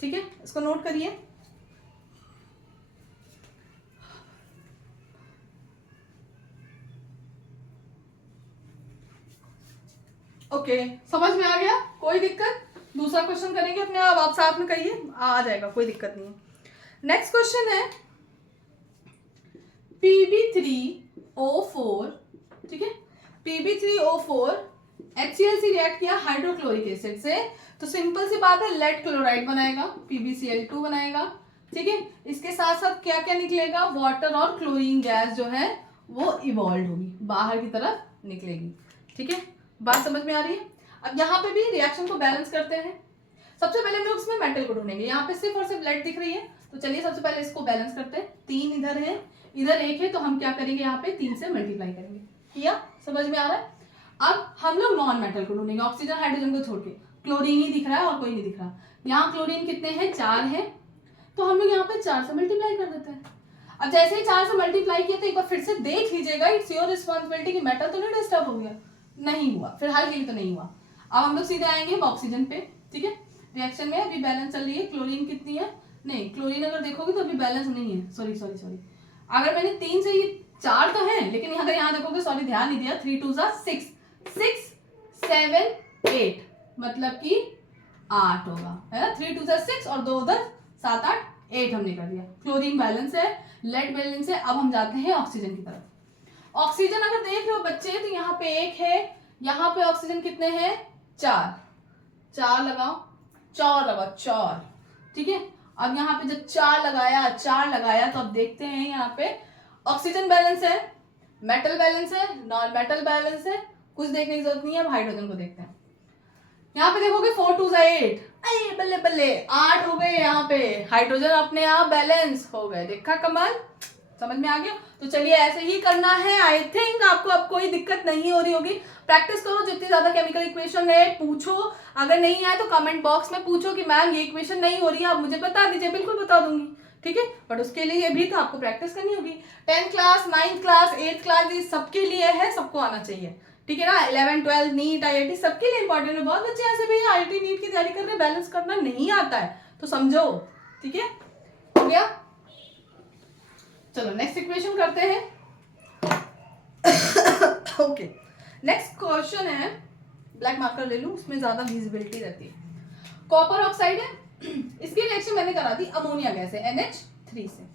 ठीक है। इसको नोट करिए। ओके, समझ में आ गया? कोई दिक्कत? दूसरा क्वेश्चन करेंगे अपने आप साथ में करिए, आ जाएगा, कोई दिक्कत नहीं है। नेक्स्ट क्वेश्चन है Pb3O4, ठीक है। Pb3O4 HCl से रिएक्ट किया हाइड्रोक्लोरिक एसिड से, तो सिंपल सी बात है, लेड क्लोराइड बनाएगा, PbCl2 बनाएगा, ठीक है। इसके साथ साथ क्या क्या निकलेगा? वाटर और क्लोरीन गैस जो है वो इवॉल्व होगी, बाहर की तरफ निकलेगी, ठीक है। बात समझ में आ रही है? अब यहाँ पे भी रिएक्शन को बैलेंस करते हैं। सबसे पहले हम लोग इसमें मेटल को ढूंढेंगे। यहाँ पे सिर्फ और सिर्फ लेड दिख रही है, तो चलिए सबसे पहले इसको बैलेंस करते हैं। 3 इधर है, इधर 1 है, तो हम क्या करेंगे? यहाँ पे 3 से मल्टीप्लाई करेंगे। किया? समझ में आ रहा है? अब हम लोग नॉन मेटल को ढूंढेंगे, ऑक्सीजन हाइड्रोजन को छोड़ के। क्लोरीन ही दिख रहा है और कोई नहीं दिख रहा। यहाँ क्लोरीन कितने हैं? 4 है, तो हम लोग यहाँ पे 4 से मल्टीप्लाई कर देते हैं। अब जैसे ही 4 से मल्टीप्लाई किया तो एक बार फिर से देख लीजिएगा, इट्स योर रिस्पॉन्सिबिलिटी कि मेटल तो नहीं डिस्टर्ब हो गया। नहीं हुआ, फिलहाल के लिए तो नहीं हुआ। अब हम लोग सीधे आएंगे ऑक्सीजन पे, ठीक है। रिएक्शन में अभी बैलेंस चल रही है। क्लोरीन कितनी है? नहीं, क्लोरीन अगर देखोगे तो अभी बैलेंस नहीं है, सॉरी। अगर मैंने 3 से, ये 4 तो है, लेकिन अगर यहाँ देखोगे, सॉरी ध्यान नहीं दिया, 3 2 6, 6 7 8, मतलब कि 8 होगा, है ना। 3 2 6 और 2 उधर 7 8 8 हमने कर दिया। क्लोरीन बैलेंस है, लेड बैलेंस है। अब हम जाते हैं ऑक्सीजन की तरफ। ऑक्सीजन अगर देख रहे हो बच्चे, तो यहाँ पे 1 है, यहाँ पे ऑक्सीजन कितने हैं? 4 लगाओ, 4 लगाओ, 4, ठीक है। अब यहाँ पे जब 4 लगाया तो अब देखते हैं यहाँ पे ऑक्सीजन बैलेंस है, मेटल बैलेंस है, नॉन मेटल बैलेंस है, कुछ देखने की जरूरत नहीं है। अब हाइड्रोजन को देखते हैं। यहाँ पे देखोगे 4 2 8, अरे बल्ले बल्ले 8 हो गए। यहाँ पे हाइड्रोजन अपने आप बैलेंस हो गए। देखा कमाल, समझ में आ गया। तो चलिए ऐसे ही करना है। आई थिंक आपको अब कोई दिक्कत नहीं हो रही होगी। प्रैक्टिस करो, जितनी ज्यादा केमिकल इक्वेशन है पूछो। अगर नहीं आए तो कमेंट बॉक्स में पूछो कि मैम ये इक्वेशन नहीं हो रही है, आप मुझे बता दीजिए, बिल्कुल बता दूंगी, ठीक है। बट उसके लिए भी तो आपको प्रैक्टिस करनी होगी। 10th class, 9th class, 8th class, ये सबके लिए है, सबको आना चाहिए, ठीक है ना। 11 12 नीट IIT सबके लिए इंपॉर्टेंट है। बहुत बच्चे ऐसे भी IIT नीट की तैयारी कर रहे हैं, बैलेंस करना नहीं आता है, तो समझो, ठीक है। हो गया, चलो नेक्स्ट इक्वेशन करते हैं। ओके, नेक्स्ट क्वेश्चन है, ब्लैक मार्कर ले लूं, उसमें ज्यादा विजिबिलिटी रहती है। कॉपर ऑक्साइड है, इसकी रिएक्शन मैंने करा दी अमोनिया गैस है NH3 से।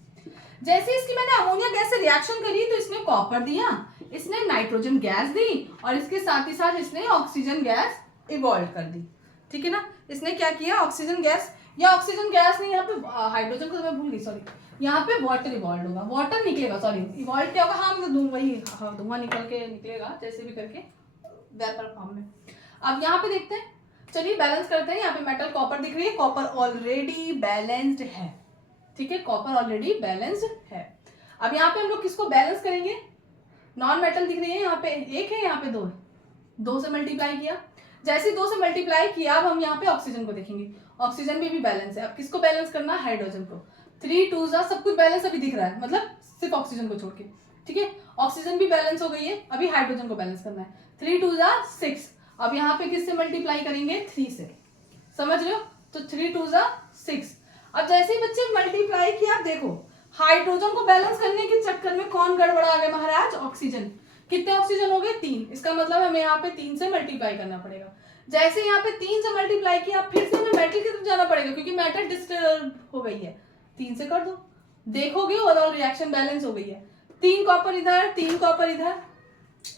जैसे इसकी मैंने अमोनिया गैस से रिएक्शन करी तो इसने कॉपर दिया, इसने नाइट्रोजन गैस दी, और इसके साथ ही साथ इसने ऑक्सीजन गैस इवॉल्व कर दी, ठीक है ना। इसने क्या किया, ऑक्सीजन गैस, या ऑक्सीजन गैस नहीं, यहाँ पे हाइड्रोजन को मैं भूल गई, सॉरी, यहाँ पे वाटर इवॉल्व होगा, वाटर निकलेगा, सॉरी इवॉल्व क्या होगा, हाँ मतलब वही धुआं निकल के निकलेगा, जैसे भी करके वेपर फॉर्म में। अब यहाँ पे देखते हैं, चलिए बैलेंस करते हैं। यहाँ पे मेटल कॉपर दिख रही है, कॉपर ऑलरेडी बैलेंस्ड है, ठीक है, कॉपर ऑलरेडी बैलेंस्ड है। अब यहाँ पे हम लोग किसको बैलेंस करेंगे, नॉन मेटल दिख रही है, यहाँ पे 1 है, यहाँ पे 2 है, 2 से मल्टीप्लाई किया। जैसे 2 से मल्टीप्लाई किया, अब हम यहाँ पे ऑक्सीजन को देखेंगे, ऑक्सीजन भी बैलेंस है। अब किसको बैलेंस करना है, हाइड्रोजन को। 3 2 सब कुछ बैलेंस अभी दिख रहा है, मतलब सिर्फ ऑक्सीजन को छोड़ के, ठीक है। ऑक्सीजन भी बैलेंस हो गई है, अभी हाइड्रोजन को बैलेंस करना है। 3 2 6, अब यहाँ पे किससे मल्टीप्लाई करेंगे, 3 से, समझ रहे हो। तो 3 2 6। अब जैसे ही बच्चे मल्टीप्लाई किया, देखो हाइड्रोजन को बैलेंस करने के चक्कर में कौन गड़बड़ा गया महाराज, ऑक्सीजन। कितने ऑक्सीजन हो गए, 3। इसका मतलब हमें यहाँ पे 3 से मल्टीप्लाई करना पड़ेगा। जैसे यहाँ पे 3 से मल्टीप्लाई किया, फिर से हमें मेटल की तरफ जाना पड़ेगा, क्योंकि मेटल डिस्टर्ब हो गई है। 3 से कर दो, देखोगे ओवरऑल रिएक्शन बैलेंस हो गई है। 3 कॉपर इधर, 3 कॉपर इधर,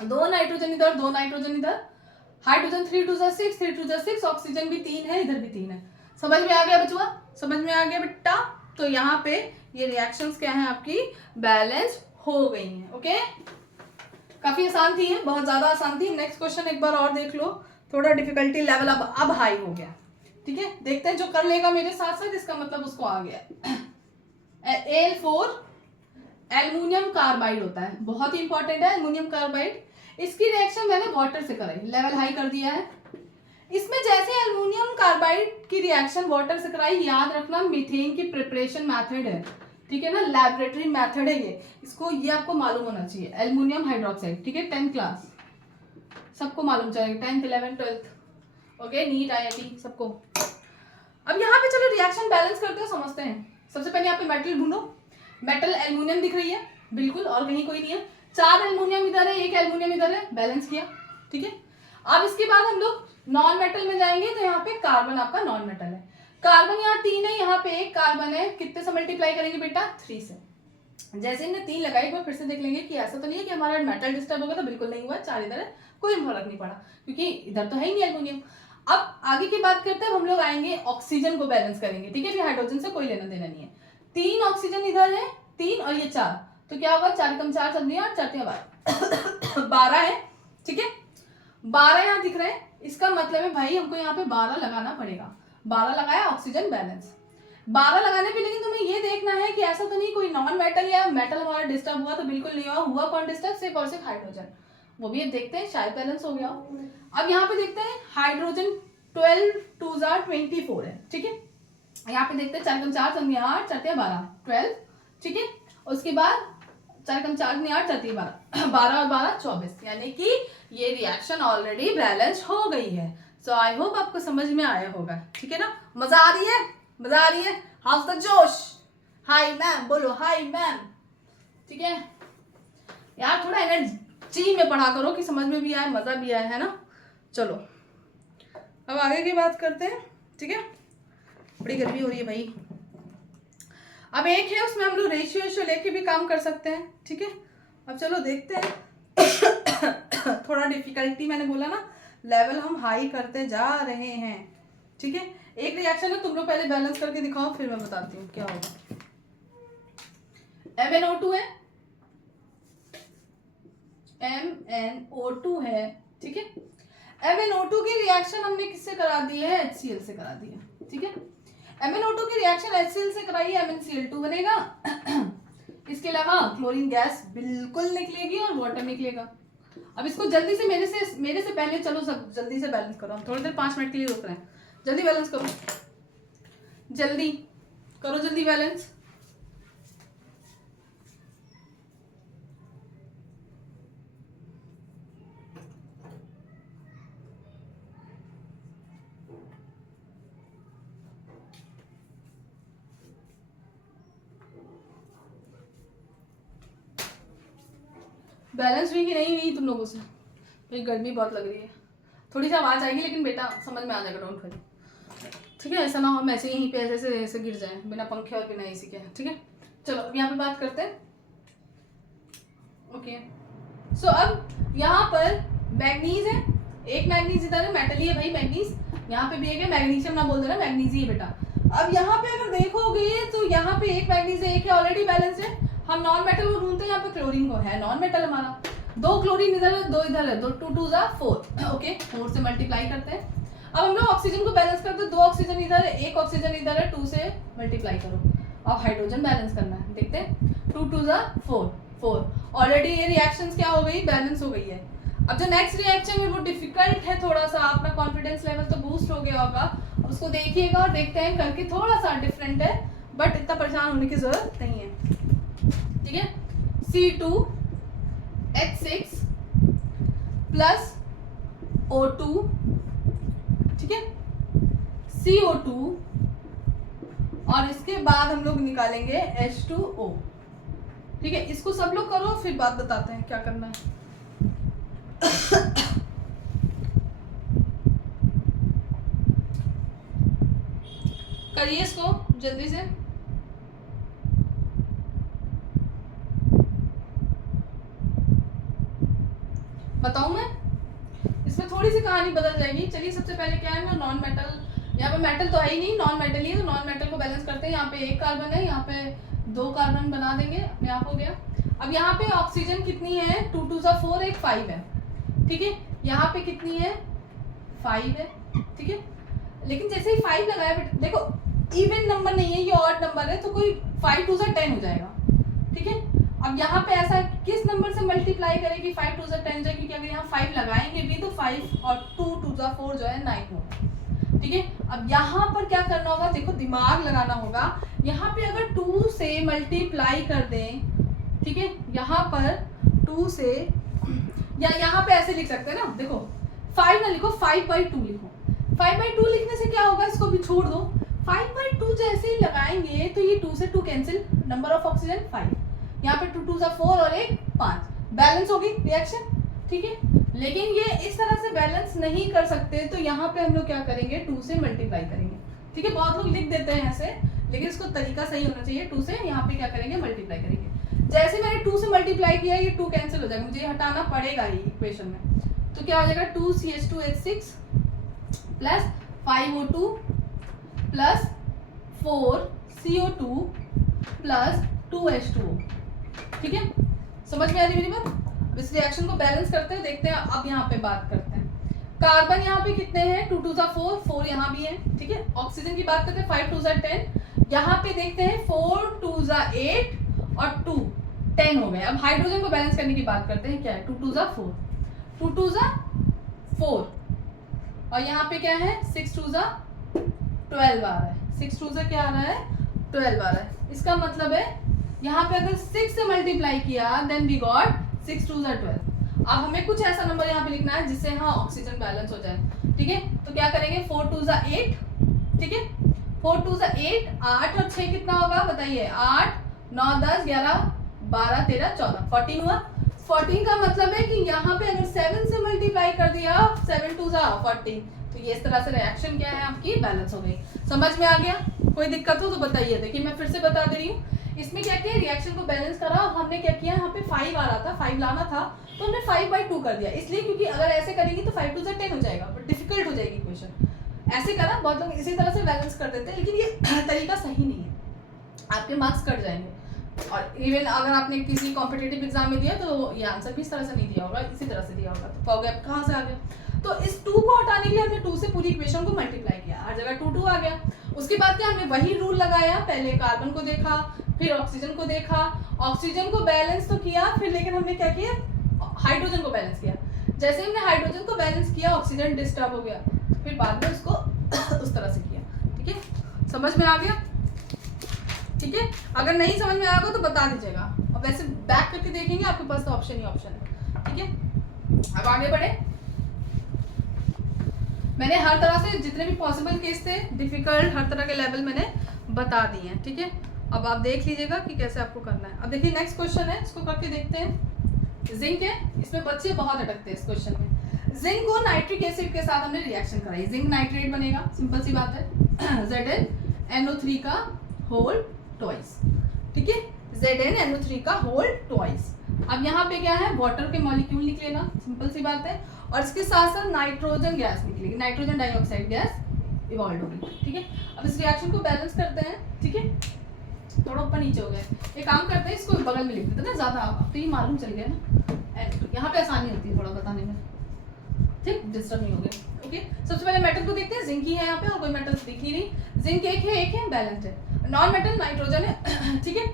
2 नाइट्रोजन इधर, 2 नाइट्रोजन इधर, हाइड्रोजन 3 2 6, 3 2 6, ऑक्सीजन भी 3 है, इधर भी 3 है। समझ में आ गया बचुआ, समझ में आ गया बेटा। तो यहाँ पे ये रिएक्शंस क्या है, आपकी बैलेंस हो गई हैं। ओके, काफी आसान थी है, बहुत ज्यादा आसान थी। नेक्स्ट क्वेश्चन एक बार और देख लो, थोड़ा डिफिकल्टी लेवल अब हाई हो गया, ठीक है। देखते हैं जो कर लेगा मेरे साथ साथ, इसका मतलब उसको आ गया। Al4 एल्युमिनियम कार्बाइड होता है, बहुत ही इंपॉर्टेंट है एल्युमिनियम कार्बाइड। इसकी रिएक्शन मैंने वाटर से कराई, लेवल हाई कर दिया है। इसमें जैसे एल्युमिनियम कार्बाइड की रिएक्शन वाटर से कराई, याद रखना मीथेन की प्रिपरेशन मेथड है, ठीक है ना, लैबोरेटरी मेथड है ये, इसको ये आपको मालूम होना चाहिए। एल्युमिनियम हाइड्रोक्साइड, ठीक है, 10th क्लास सबको मालूम चाहिए, 10th 11th 12th, okay, NEET IIT सबको। अब यहाँ पे चलो रिएक्शन बैलेंस करते हो, समझते हैं। सबसे पहले यहाँ पे मेटल ढूंढो, मेटल एल्युमिनियम दिख रही है, बिल्कुल, और कहीं कोई नहीं है। 4 एल्युमिनियम इधर है, 1 एल्युमिनियम इधर है, बैलेंस किया, ठीक है। अब इसके बाद हम लोग नॉन मेटल में जाएंगे, तो यहाँ पे कार्बन आपका नॉन मेटल है। कार्बन यहाँ 3 है, यहाँ पे 1 कार्बन है, कितने से मल्टीप्लाई करेंगे बेटा, 3 से। जैसे इन्हें 3 लगाई, एक बार फिर से देख लेंगे कि ऐसा तो नहीं है कि हमारा मेटल डिस्टर्ब होगा, तो बिल्कुल नहीं हुआ। 4 इधर है, कोई फर्क नहीं पड़ा, क्योंकि इधर तो है ही नहीं एल्युमिनियम। अब आगे की बात करते हैं, हम लोग आएंगे ऑक्सीजन को बैलेंस करेंगे, ठीक है। हाइड्रोजन से कोई लेना देना नहीं है। 3 ऑक्सीजन इधर है, 3 और ये 4, तो क्या होगा, 4 कम 4 7 8 4 12 12 है, ठीक है। 12 यहाँ दिख रहे हैं, इसका मतलब है भाई हमको यहाँ पे 12 लगाना पड़ेगा। 12 लगाया, ऑक्सीजन बैलेंस। 12 लगाने पे लेकिन तुम्हें ये देखना है कि ऐसा तो नहीं कोई नॉन मेटल या मेटल हमारा डिस्टर्ब हुआ, तो बिल्कुल नहीं हुआ कौन डिस्टर्ब, सिर्फ और सिर्फ हाइड्रोजन, वो भी देखते हैं, शायद बैलेंस हो गया। अब यहाँ पे देखते हैं हाइड्रोजन 12 2 24 है, ठीक है। यहाँ पे देखते हैं 4 कम 4 7 8 4 12 12, ठीक है। उसके बाद 4 कम 4 8 4 12 12 और 12 24, यानी कि ये रिएक्शन ऑलरेडी बैलेंस हो गई है। सो आई होप आपको समझ में आया होगा, ठीक है ना। मजा आ रही है, मजा आ रही है, हाउस द जोश, हाय मैम बोलो, हाय मैम, ठीक है यार, थोड़ा एनर्जी में पढ़ा करो कि समझ में भी आए, मजा भी आए, है ना। चलो अब आगे की बात करते हैं, ठीक है। बड़ी गर्मी हो रही है भाई। अब एक है, उसमें हम लोग रेशियो लेके भी काम कर सकते हैं, ठीक है। अब चलो देखते हैं। थोड़ा डिफिकल्टी मैंने बोला ना, लेवल हम हाई करते जा रहे हैं, ठीक है। एक रिएक्शन है, तुम लोग पहले बैलेंस करके दिखाओ फिर मैं बताती हूँ क्या होगा। MnO2 है, MnO2 है, ठीक है। MnO2 की रिएक्शन हमने किससे करा दी है, HCl से करा दी है, ठीक है। MnO2 की रिएक्शन HCl से कराई है, MnCl2 बनेगा। इसके अलावा क्लोरीन गैस बिल्कुल निकलेगी और वाटर निकलेगा। अब इसको जल्दी से मेरे से पहले चलो सब जल्दी से बैलेंस करो। हम थोड़ी देर 5 मिनट के लिए रुक रहे हैं, जल्दी बैलेंस करो, जल्दी करो, जल्दी बैलेंस। बैलेंस हुई कि नहीं हुई तुम लोगों से? तो गर्मी बहुत लग रही है, थोड़ी सी आवाज आएगी लेकिन बेटा समझ में आ जाएगा, डोंट वरी, ठीक है। ऐसा ना हो मैं ऐसे यहीं पे ऐसे गिर जाए बिना पंखे और बिना एसी के, ठीक है। चलो अब यहाँ पे बात करते हैं, ओके। सो अब यहाँ पर मैग्नीज है, एक मैग्नीज इधर है, मेटल ही है भाई मैग्नीज, यहाँ पे भी एक है, मैग्नीशियम ना बोल देना, मैग्नीज ही है बेटा। अब यहाँ पे अगर देखोगे तो यहाँ पे एक मैग्नीज है, एक है, ऑलरेडी बैलेंस है। हम नॉन मेटल को ढूंढते हैं, यहाँ पे क्लोरीन को है नॉन मेटल हमारा, 2 क्लोरीन इधर है, 2 इधर है, 2 2 2 जा 4, ओके, 4 से मल्टीप्लाई करते हैं। अब हम लोग ऑक्सीजन को बैलेंस करते हैं, 2 ऑक्सीजन इधर है, 1 ऑक्सीजन इधर है, 2 से मल्टीप्लाई करो। अब हाइड्रोजन बैलेंस करना है, देखते हैं, 2 2 जा 4 4, ऑलरेडी ये रिएक्शंस क्या हो गई, बैलेंस हो गई है। अब जो नेक्स्ट रिएक्शन है वो डिफिकल्ट है थोड़ा सा, अपना कॉन्फिडेंस लेवल तो बूस्ट हो गया होगा, उसको देखिएगा और देखते हैं करके, थोड़ा सा डिफरेंट है बट इतना परेशान होने की जरूरत नहीं है, ठीक है। C2H6 प्लस O2, ठीक है, CO2, और इसके बाद हम लोग निकालेंगे H2O, ठीक है। इसको सब लोग करो फिर बात बताते हैं क्या करना है। करिए इसको जल्दी से। बताऊं मैं, इसमें थोड़ी सी कहानी बदल जाएगी। चलिए सबसे पहले क्या है, नॉन मेटल, यहाँ पे मेटल तो है ही नहीं, नॉन मेटल ही है, तो नॉन मेटल को बैलेंस करते हैं। यहाँ पे 1 कार्बन है, यहाँ पे 2 कार्बन बना देंगे, अपने आप हो गया। अब यहाँ पे ऑक्सीजन कितनी है, 2 2 जा 4, 1 5 है, ठीक है। यहाँ पे कितनी है, 5 है, ठीक है। लेकिन जैसे ही 5 लगाया, देखो इवन नंबर नहीं है, ये ऑड नंबर है, तो कोई 5 2 जा 10 हो जाएगा, ठीक है। अब यहाँ पे ऐसा किस नंबर से मल्टीप्लाई करेगी, 5 2 जा 10 जाए, क्योंकि अगर यहाँ 5 लगाएंगे भी तो 5 और 2 2 जा 4 जो है 9 होगा, ठीक है। अब यहाँ पर क्या करना होगा, देखो दिमाग लगाना होगा। यहाँ पे अगर 2 से मल्टीप्लाई कर दें, ठीक है, यहाँ पर 2 से, या यहाँ पे ऐसे लिख सकते हैं ना, देखो 5 ना लिखो, 5/2 लिखो। 5/2 लिखने से क्या होगा, इसको भी छोड़ दो, 5/2 जैसे ही लगाएंगे तो ये 2 से 2 कैंसिल, नंबर ऑफ ऑक्सीजन 5, यहाँ पे 2 2 जा 4 और 1 5, बैलेंस होगी रिएक्शन, ठीक है। लेकिन ये इस तरह से बैलेंस नहीं कर सकते, तो यहाँ पे हम लोग क्या करेंगे, 2 से मल्टीप्लाई करेंगे, ठीक है। बहुत लोग लिख देते हैं ऐसे, लेकिन इसको तरीका सही होना चाहिए। 2 से यहाँ पे क्या करेंगे, मल्टीप्लाई करेंगे। जैसे मैंने 2 से मल्टीप्लाई किया, ये 2 कैंसिल हो जाएगा, मुझे हटाना पड़ेगा ये इक्वेशन में, तो क्या हो जाएगा, 2CH2H6 plus 5O2 plus 4CO2 plus 2H2O, ठीक है। समझ में आ रही मेरी बात? अब इस रिएक्शन को बैलेंस करते हैं, देखते हैं। अब यहाँ पे बात करते हैं, कार्बन यहाँ पे कितने हैं, 2 2 जा 4, 4 यहाँ भी है, ठीक है। ऑक्सीजन की बात करते हैं, 5 2 जा 10, यहाँ पे देखते हैं 4 2 जा 8 और 2 10 हो गए। अब हाइड्रोजन को बैलेंस करने की बात करते हैं, क्या है, 2 2 जा 4, 2 2 जा 4, और यहाँ पे क्या है, 6 2 जा 12 आ रहा है, 6 2 जा क्या आ रहा है, 12 आ रहा है। इसका मतलब है यहाँ पे अगर 6 से मल्टीप्लाई किया, देन वी गॉट 6 2 जा 12। अब हमें कुछ ऐसा नंबर यहाँ पे लिखना है जिससे हाँ ऑक्सीजन बैलेंस हो जाए, ठीक है। तो क्या करेंगे, 4 2 जा 8, ठीक है, 4 2 जा 8, 8 और 6 कितना होगा बताइए, 8 9 10 11 12 13 14, 14 हुआ। 14 का मतलब है कि यहाँ पे अगर 7 से मल्टीप्लाई कर दिया, 7 2 जा 14, तो ये इस तरह से रिएक्शन क्या है आपकी, बैलेंस हो गई। समझ में आ गया? कोई दिक्कत हो तो बताइए। देखिए मैं फिर से बता दे रही हूँ, इसमें क्या किया, रिएक्शन को बैलेंस करा, हमने क्या किया, यहाँ पे 5 आ रहा था, 5 लाना था, तो हमने 5/2 कर दिया, इसलिए क्योंकि अगर ऐसे करेंगे तो 5 2 जा 10 हो जाएगा, बट डिफिकल्ट हो जाएगी इक्वेशन। ऐसे करा, बहुत लोग इसी तरह से बैलेंस कर देते हैं, लेकिन ये तरीका सही नहीं है, आपके मार्क्स कट जाएंगे। और इवन अगर आपने किसी कॉम्पिटिटिव एग्जाम में दिया तो ये आंसर भी इस तरह से नहीं दिया होगा, इसी तरह से दिया होगा, तो पाओगे आप कहाँ से आ गया। तो इस 2 को हटाने के लिए हमने 2 से पूरी इक्वेशन को मल्टीप्लाई किया, हर जगह 2 2 आ गया। उसके बाद क्या हमने वही रूल लगाया, पहले कार्बन को देखा, फिर ऑक्सीजन को देखा, ऑक्सीजन को बैलेंस तो किया, फिर लेकिन हमने क्या किया, हाइड्रोजन को बैलेंस किया। जैसे हमने हाइड्रोजन को बैलेंस किया, ऑक्सीजन डिस्टर्ब हो गया, फिर बाद में उसको उस तरह से किया। ठीक है, समझ में आ गया? ठीक है, अगर नहीं समझ में आएगा तो बता दीजिएगा, और वैसे बैक करके देखेंगे आपके पास तो ऑप्शन ही ऑप्शन है। ठीक है, अब आगे बढ़े। मैंने हर तरह से जितने भी पॉसिबल केस थे, डिफिकल्ट, हर तरह के लेवल मैंने बता दिए हैं। ठीक है, अब आप देख लीजिएगा कि कैसे आपको करना है। अब देखिए नेक्स्ट क्वेश्चन है, इसको करके देखते हैं। जिंक है, इसमें बच्चे बहुत अटकते हैं इस क्वेश्चन में। जिंक को नाइट्रिक एसिड के साथ हमने रिएक्शन कराई, जिंक नाइट्रेट बनेगा, सिंपल सी बात है, ZnNO3 का होल ट्वाइस। ठीक है, ZnNO3 का होल ट्वाइस। अब यहाँ पे क्या है, वाटर के मॉलिक्यूल निकले ना, सिंपल सी बात है, और इसके साथ साथ नाइट्रोजन गैस निकलेगी, नाइट्रोजन डाइऑक्साइड गैस इवॉल्व होगी। ठीक है, अब इस रिएक्शन को बैलेंस करते हैं। ठीक है, थोड़ा ऊपर नीचे हो गया, एक काम करते हैं, इसको बगल में लिख देते हैं ना, ज्यादा तो ये मालूम चल गया ना, यहाँ पे आसानी होती है थोड़ा बताने में, ठीक, डिस्टर्ब नहीं हो गया। ओके, सबसे पहले मेटल को देखते हैं, जिंक ही है यहाँ पे, और कोई मेटल दिख ही नहीं, जिंक एक है बैलेंस्ड है। नॉन मेटल नाइट्रोजन है। ठीक है,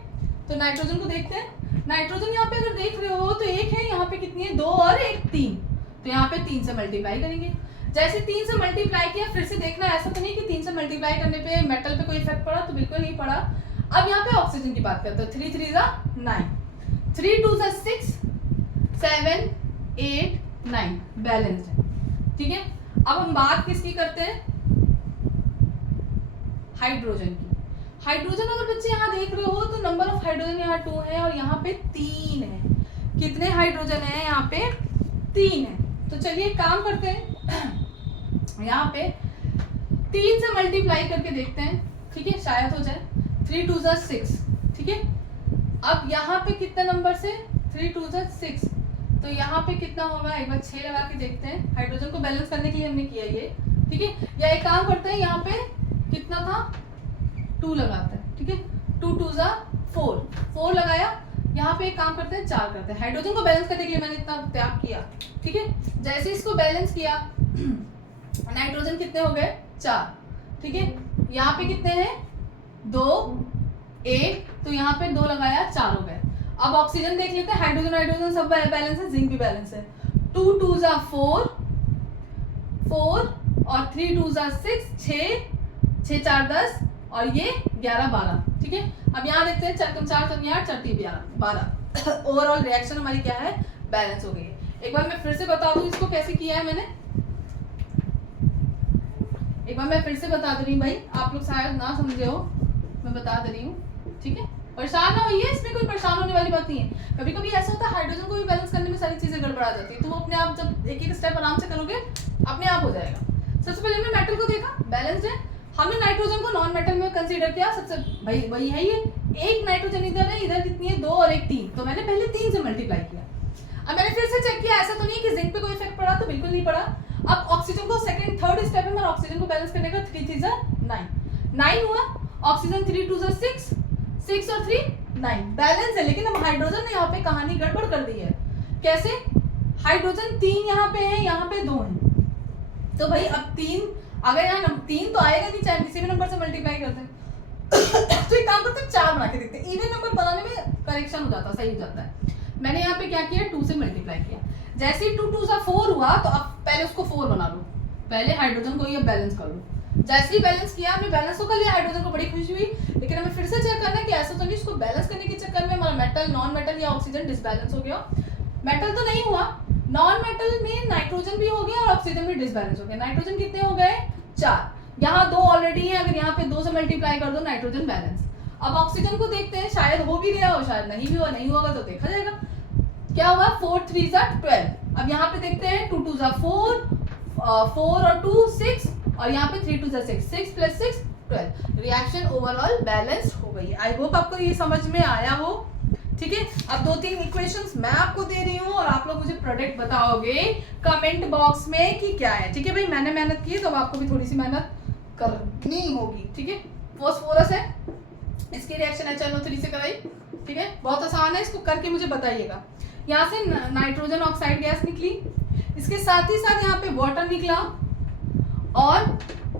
तो नाइट्रोजन को देखते हैं। नाइट्रोजन यहाँ पे अगर देख रहे हो तो एक है, यहाँ पे कितनी है, 2 और 1 3, तो यहाँ पे 3 से मल्टीप्लाई करेंगे। जैसे 3 से मल्टीप्लाई किया, फिर से देखना, ऐसा तो नहीं कि 3 से मल्टीप्लाई करने पे मेटल पे कोई इफेक्ट पड़ा, तो बिल्कुल नहीं पड़ा। अब यहाँ पे ऑक्सीजन की बात करते हो, 3 3 9, 3 2 6, 7 8 9 बैलेंस्ड है। ठीक है, अब हम बात किसकी करते हैं, हाइड्रोजन की। हाइड्रोजन अगर बच्चे यहाँ देख रहे हो तो नंबर ऑफ हाइड्रोजन यहाँ 2 है और यहाँ पे 3 है। कितने हाइड्रोजन है यहाँ पे, 3 है। तो चलिए काम करते हैं, यहाँ पे 3 से मल्टीप्लाई करके देखते हैं। ठीक है, शायद हो जाए, 3 2 6। ठीक है, अब यहाँ पे कितने नंबर से, 3 2 6, तो यहाँ पे कितना होगा, एक बार 6 लगा के देखते हैं। हाइड्रोजन को बैलेंस करने के लिए हमने किया ये। ठीक है, या एक काम करते हैं, यहाँ पे कितना था, 2 लगाते हैं। ठीक है, 2 2 4, 4 लगाया। यहाँ पे एक काम करते हैं, 4 करते हैं। हाइड्रोजन को बैलेंस करने के लिए मैंने इतना त्याग किया। ठीक है, जैसे इसको बैलेंस किया, नाइट्रोजन कितने हो गए, 4। ठीक है, यहाँ पे कितने हैं, 2 1, तो यहाँ पे 2 लगाया, 4 हो गए। अब ऑक्सीजन देख लेते हैं, हाइड्रोजन हाइड्रोजन सब बैलेंस है, जिंक भी बैलेंस है। 2 2 4 4 और 3 2 6, 6 4 10 और ये 11 12। ठीक है, अब यहाँ देखते हैं, 4 4 4 8 4 3 11 12। ओवरऑल रिएक्शन हमारी क्या है, बैलेंस हो गई है। एक बार मैं फिर से बता दूं इसको कैसे किया है मैंने, एक बार मैं फिर से बता दे रही हूँ भाई, आप लोग शायद ना समझे हो, मैं बता दे रही हूँ। ठीक है, परेशान ना होइए, इसमें कोई परेशान होने वाली बात नहीं है। कभी कभी ऐसा होता है हाइड्रोजन को भी बैलेंस करने में सारी चीजें गड़बड़ा जाती है, तो वो अपने आप जब एक एक स्टेप आराम से करोगे अपने आप हो जाएगा। सबसे पहले हमने मेटल को देखा, बैलेंस्ड है। हमने नाइट्रोजन को नॉन मेटल में कंसीडर किया, सबसे भाई वही है, ये एक नाइट्रोजन इधर है, इधर कितनी है, 2 और 1 3, तो मैंने पहले 3 से मल्टीप्लाई किया। अब मैंने फिर से चेक किया, ऐसा तो नहीं कि जिंक पे कोई इफेक्ट पड़ा, तो बिल्कुल नहीं पड़ा। अब ऑक्सीजन को सेकंड थर्ड स्टेप में मैंने ऑक्सीजन को बैलेंस करने का, 3 3 9 हुआ। ऑक्सीजन 3 2 6, 6 और 3 9 बैलेंस है। लेकिन अब हाइड्रोजन ने यहाँ पे कहानी गड़बड़ कर दी है। कैसे, हाइड्रोजन 3 यहाँ पे है, यहाँ पे 2 है, तो भाई अब 3, अगर यहाँ 3 तो आएगा नहीं, चाहे किसी भी नंबर से मल्टीप्लाई करते हैं। तो एक काम करते हैं, 4 बना के देखते हैं, इवन नंबर बनाने में करेक्शन हो जाता है, सही हो जाता है। मैंने यहाँ पे क्या किया, 2 से मल्टीप्लाई किया। जैसे ही 2 2 4 हुआ, तो अब पहले उसको 4 बना लो, पहले हाइड्रोजन को ये बैलेंस कर लो। जैसे ही बैलेंस किया, हमने बैलेंस तो कर लिया, हाइड्रोजन को बड़ी खुशी हुई, लेकिन हमें फिर से चेक करना है कि ऐसा तो नहीं इसको बैलेंस करने के चक्कर में हमारा मेटल, नॉन मेटल या ऑक्सीजन डिसबैलेंस हो गया। मेटल तो नहीं हुआ, नॉन मेटल में नाइट्रोजन भी हो गया और ऑक्सीजन भी डिसबैलेंस हो गया। नाइट्रोजन कितने हो गए, 4, यहाँ 2 ऑलरेडी है, अगर यहाँ पे 2 से मल्टीप्लाई कर दो, नाइट्रोजन बैलेंस। अब ऑक्सीजन को देखते हैं, शायद हो भी गया हो, शायद नहीं भी हुआ, नहीं होगा तो देखा जाएगा क्या होगा। 4 3 12। अब यहाँ पे देखते हैं, 2 2 4, 4 और 2 6, और यहाँ पे 3 2 6, 6 + 6 12। रिएक्शन ओवरऑल बैलेंस हो गई है। आई होप आपको ये समझ में आया हो ठीक है, अब 2-3 इक्वेशंस मैं आपको दे रही हूँ और आप लोग मुझे प्रोडक्ट बताओगे कमेंट बॉक्स में कि क्या है। ठीक है भाई, मैंने मेहनत की है तो अब आपको भी थोड़ी सी मेहनत करनी होगी। ठीक है, फॉस्फोरस है, इसकी रिएक्शन HNO3 से कराई। ठीक है, बहुत आसान है, इसको करके मुझे बताइएगा। यहाँ से नाइट्रोजन ऑक्साइड गैस निकली, इसके साथ ही साथ यहाँ पे वाटर निकला और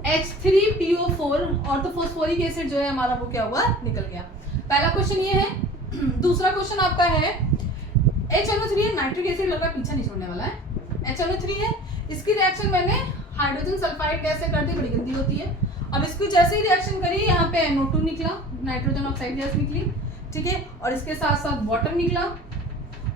H3PO4 और तो फॉस्फोरिक एसिड जो है हमारा वो क्या हुआ, निकल गया। पहला क्वेश्चन ये है। दूसरा क्वेश्चन आपका है HNO3 है, नाइट्रिक एसिड लग रहा पीछा नहीं छोड़ने वाला है। HNO3 है, इसकी रिएक्शन मैंने हाइड्रोजन सल्फाइड गैस से कर दी, बड़ी गंदी होती है। अब इसकी जैसे ही रिएक्शन करी, यहाँ पे NO2 निकला, नाइट्रोजन ऑक्साइड गैस निकली। ठीक है, और इसके साथ साथ वाटर निकला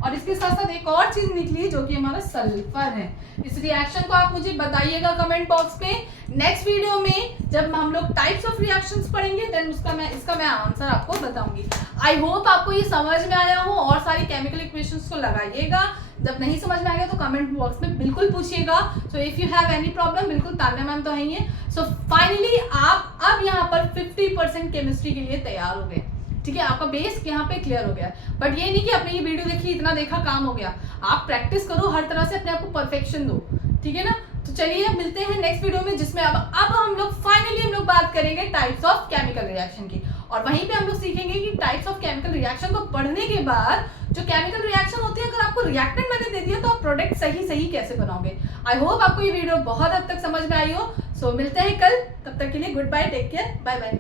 और इसके साथ साथ एक और चीज निकली जो कि हमारा सल्फर है। इस रिएक्शन को आप मुझे बताइएगा कमेंट बॉक्स पे। नेक्स्ट वीडियो में जब हम लोग टाइप्स ऑफ रिएक्शंस पढ़ेंगे देन इसका मैं आंसर आपको बताऊंगी। आई होप आपको ये समझ में आया हो और सारी केमिकल इक्वेशंस को लगाइएगा। जब नहीं समझ में आएगा तो कमेंट बॉक्स में बिल्कुल पूछिएगा। So if you have any problem, बिल्कुल तान्या मैम तो है ही है। सो फाइनली आप अब यहाँ पर 50% केमिस्ट्री के लिए तैयार हो गए। ठीक है, आपका बेस यहाँ पे क्लियर हो गया। बट ये नहीं कि आपने ये वीडियो देखी, इतना देखा, काम हो गया। आप प्रैक्टिस करो, हर तरह से अपने आप को परफेक्शन दो। ठीक है ना, तो चलिए मिलते हैं नेक्स्ट वीडियो में, जिसमें अब हम लोग फाइनली बात करेंगे टाइप्स ऑफ केमिकल रिएक्शन की। और वहीं पे हम लोग सीखेंगे कि टाइप्स ऑफ केमिकल रिएक्शन को पढ़ने के बाद जो केमिकल रिएक्शन होती है, अगर आपको रिएक्टेंट मैंने दे दिया तो आप प्रोडक्ट सही कैसे बनाओगे। आई होप आपको ये वीडियो बहुत हद तक समझ में आई हो। सो मिलते हैं कल, तब तक के लिए good bye, take care, bye bye.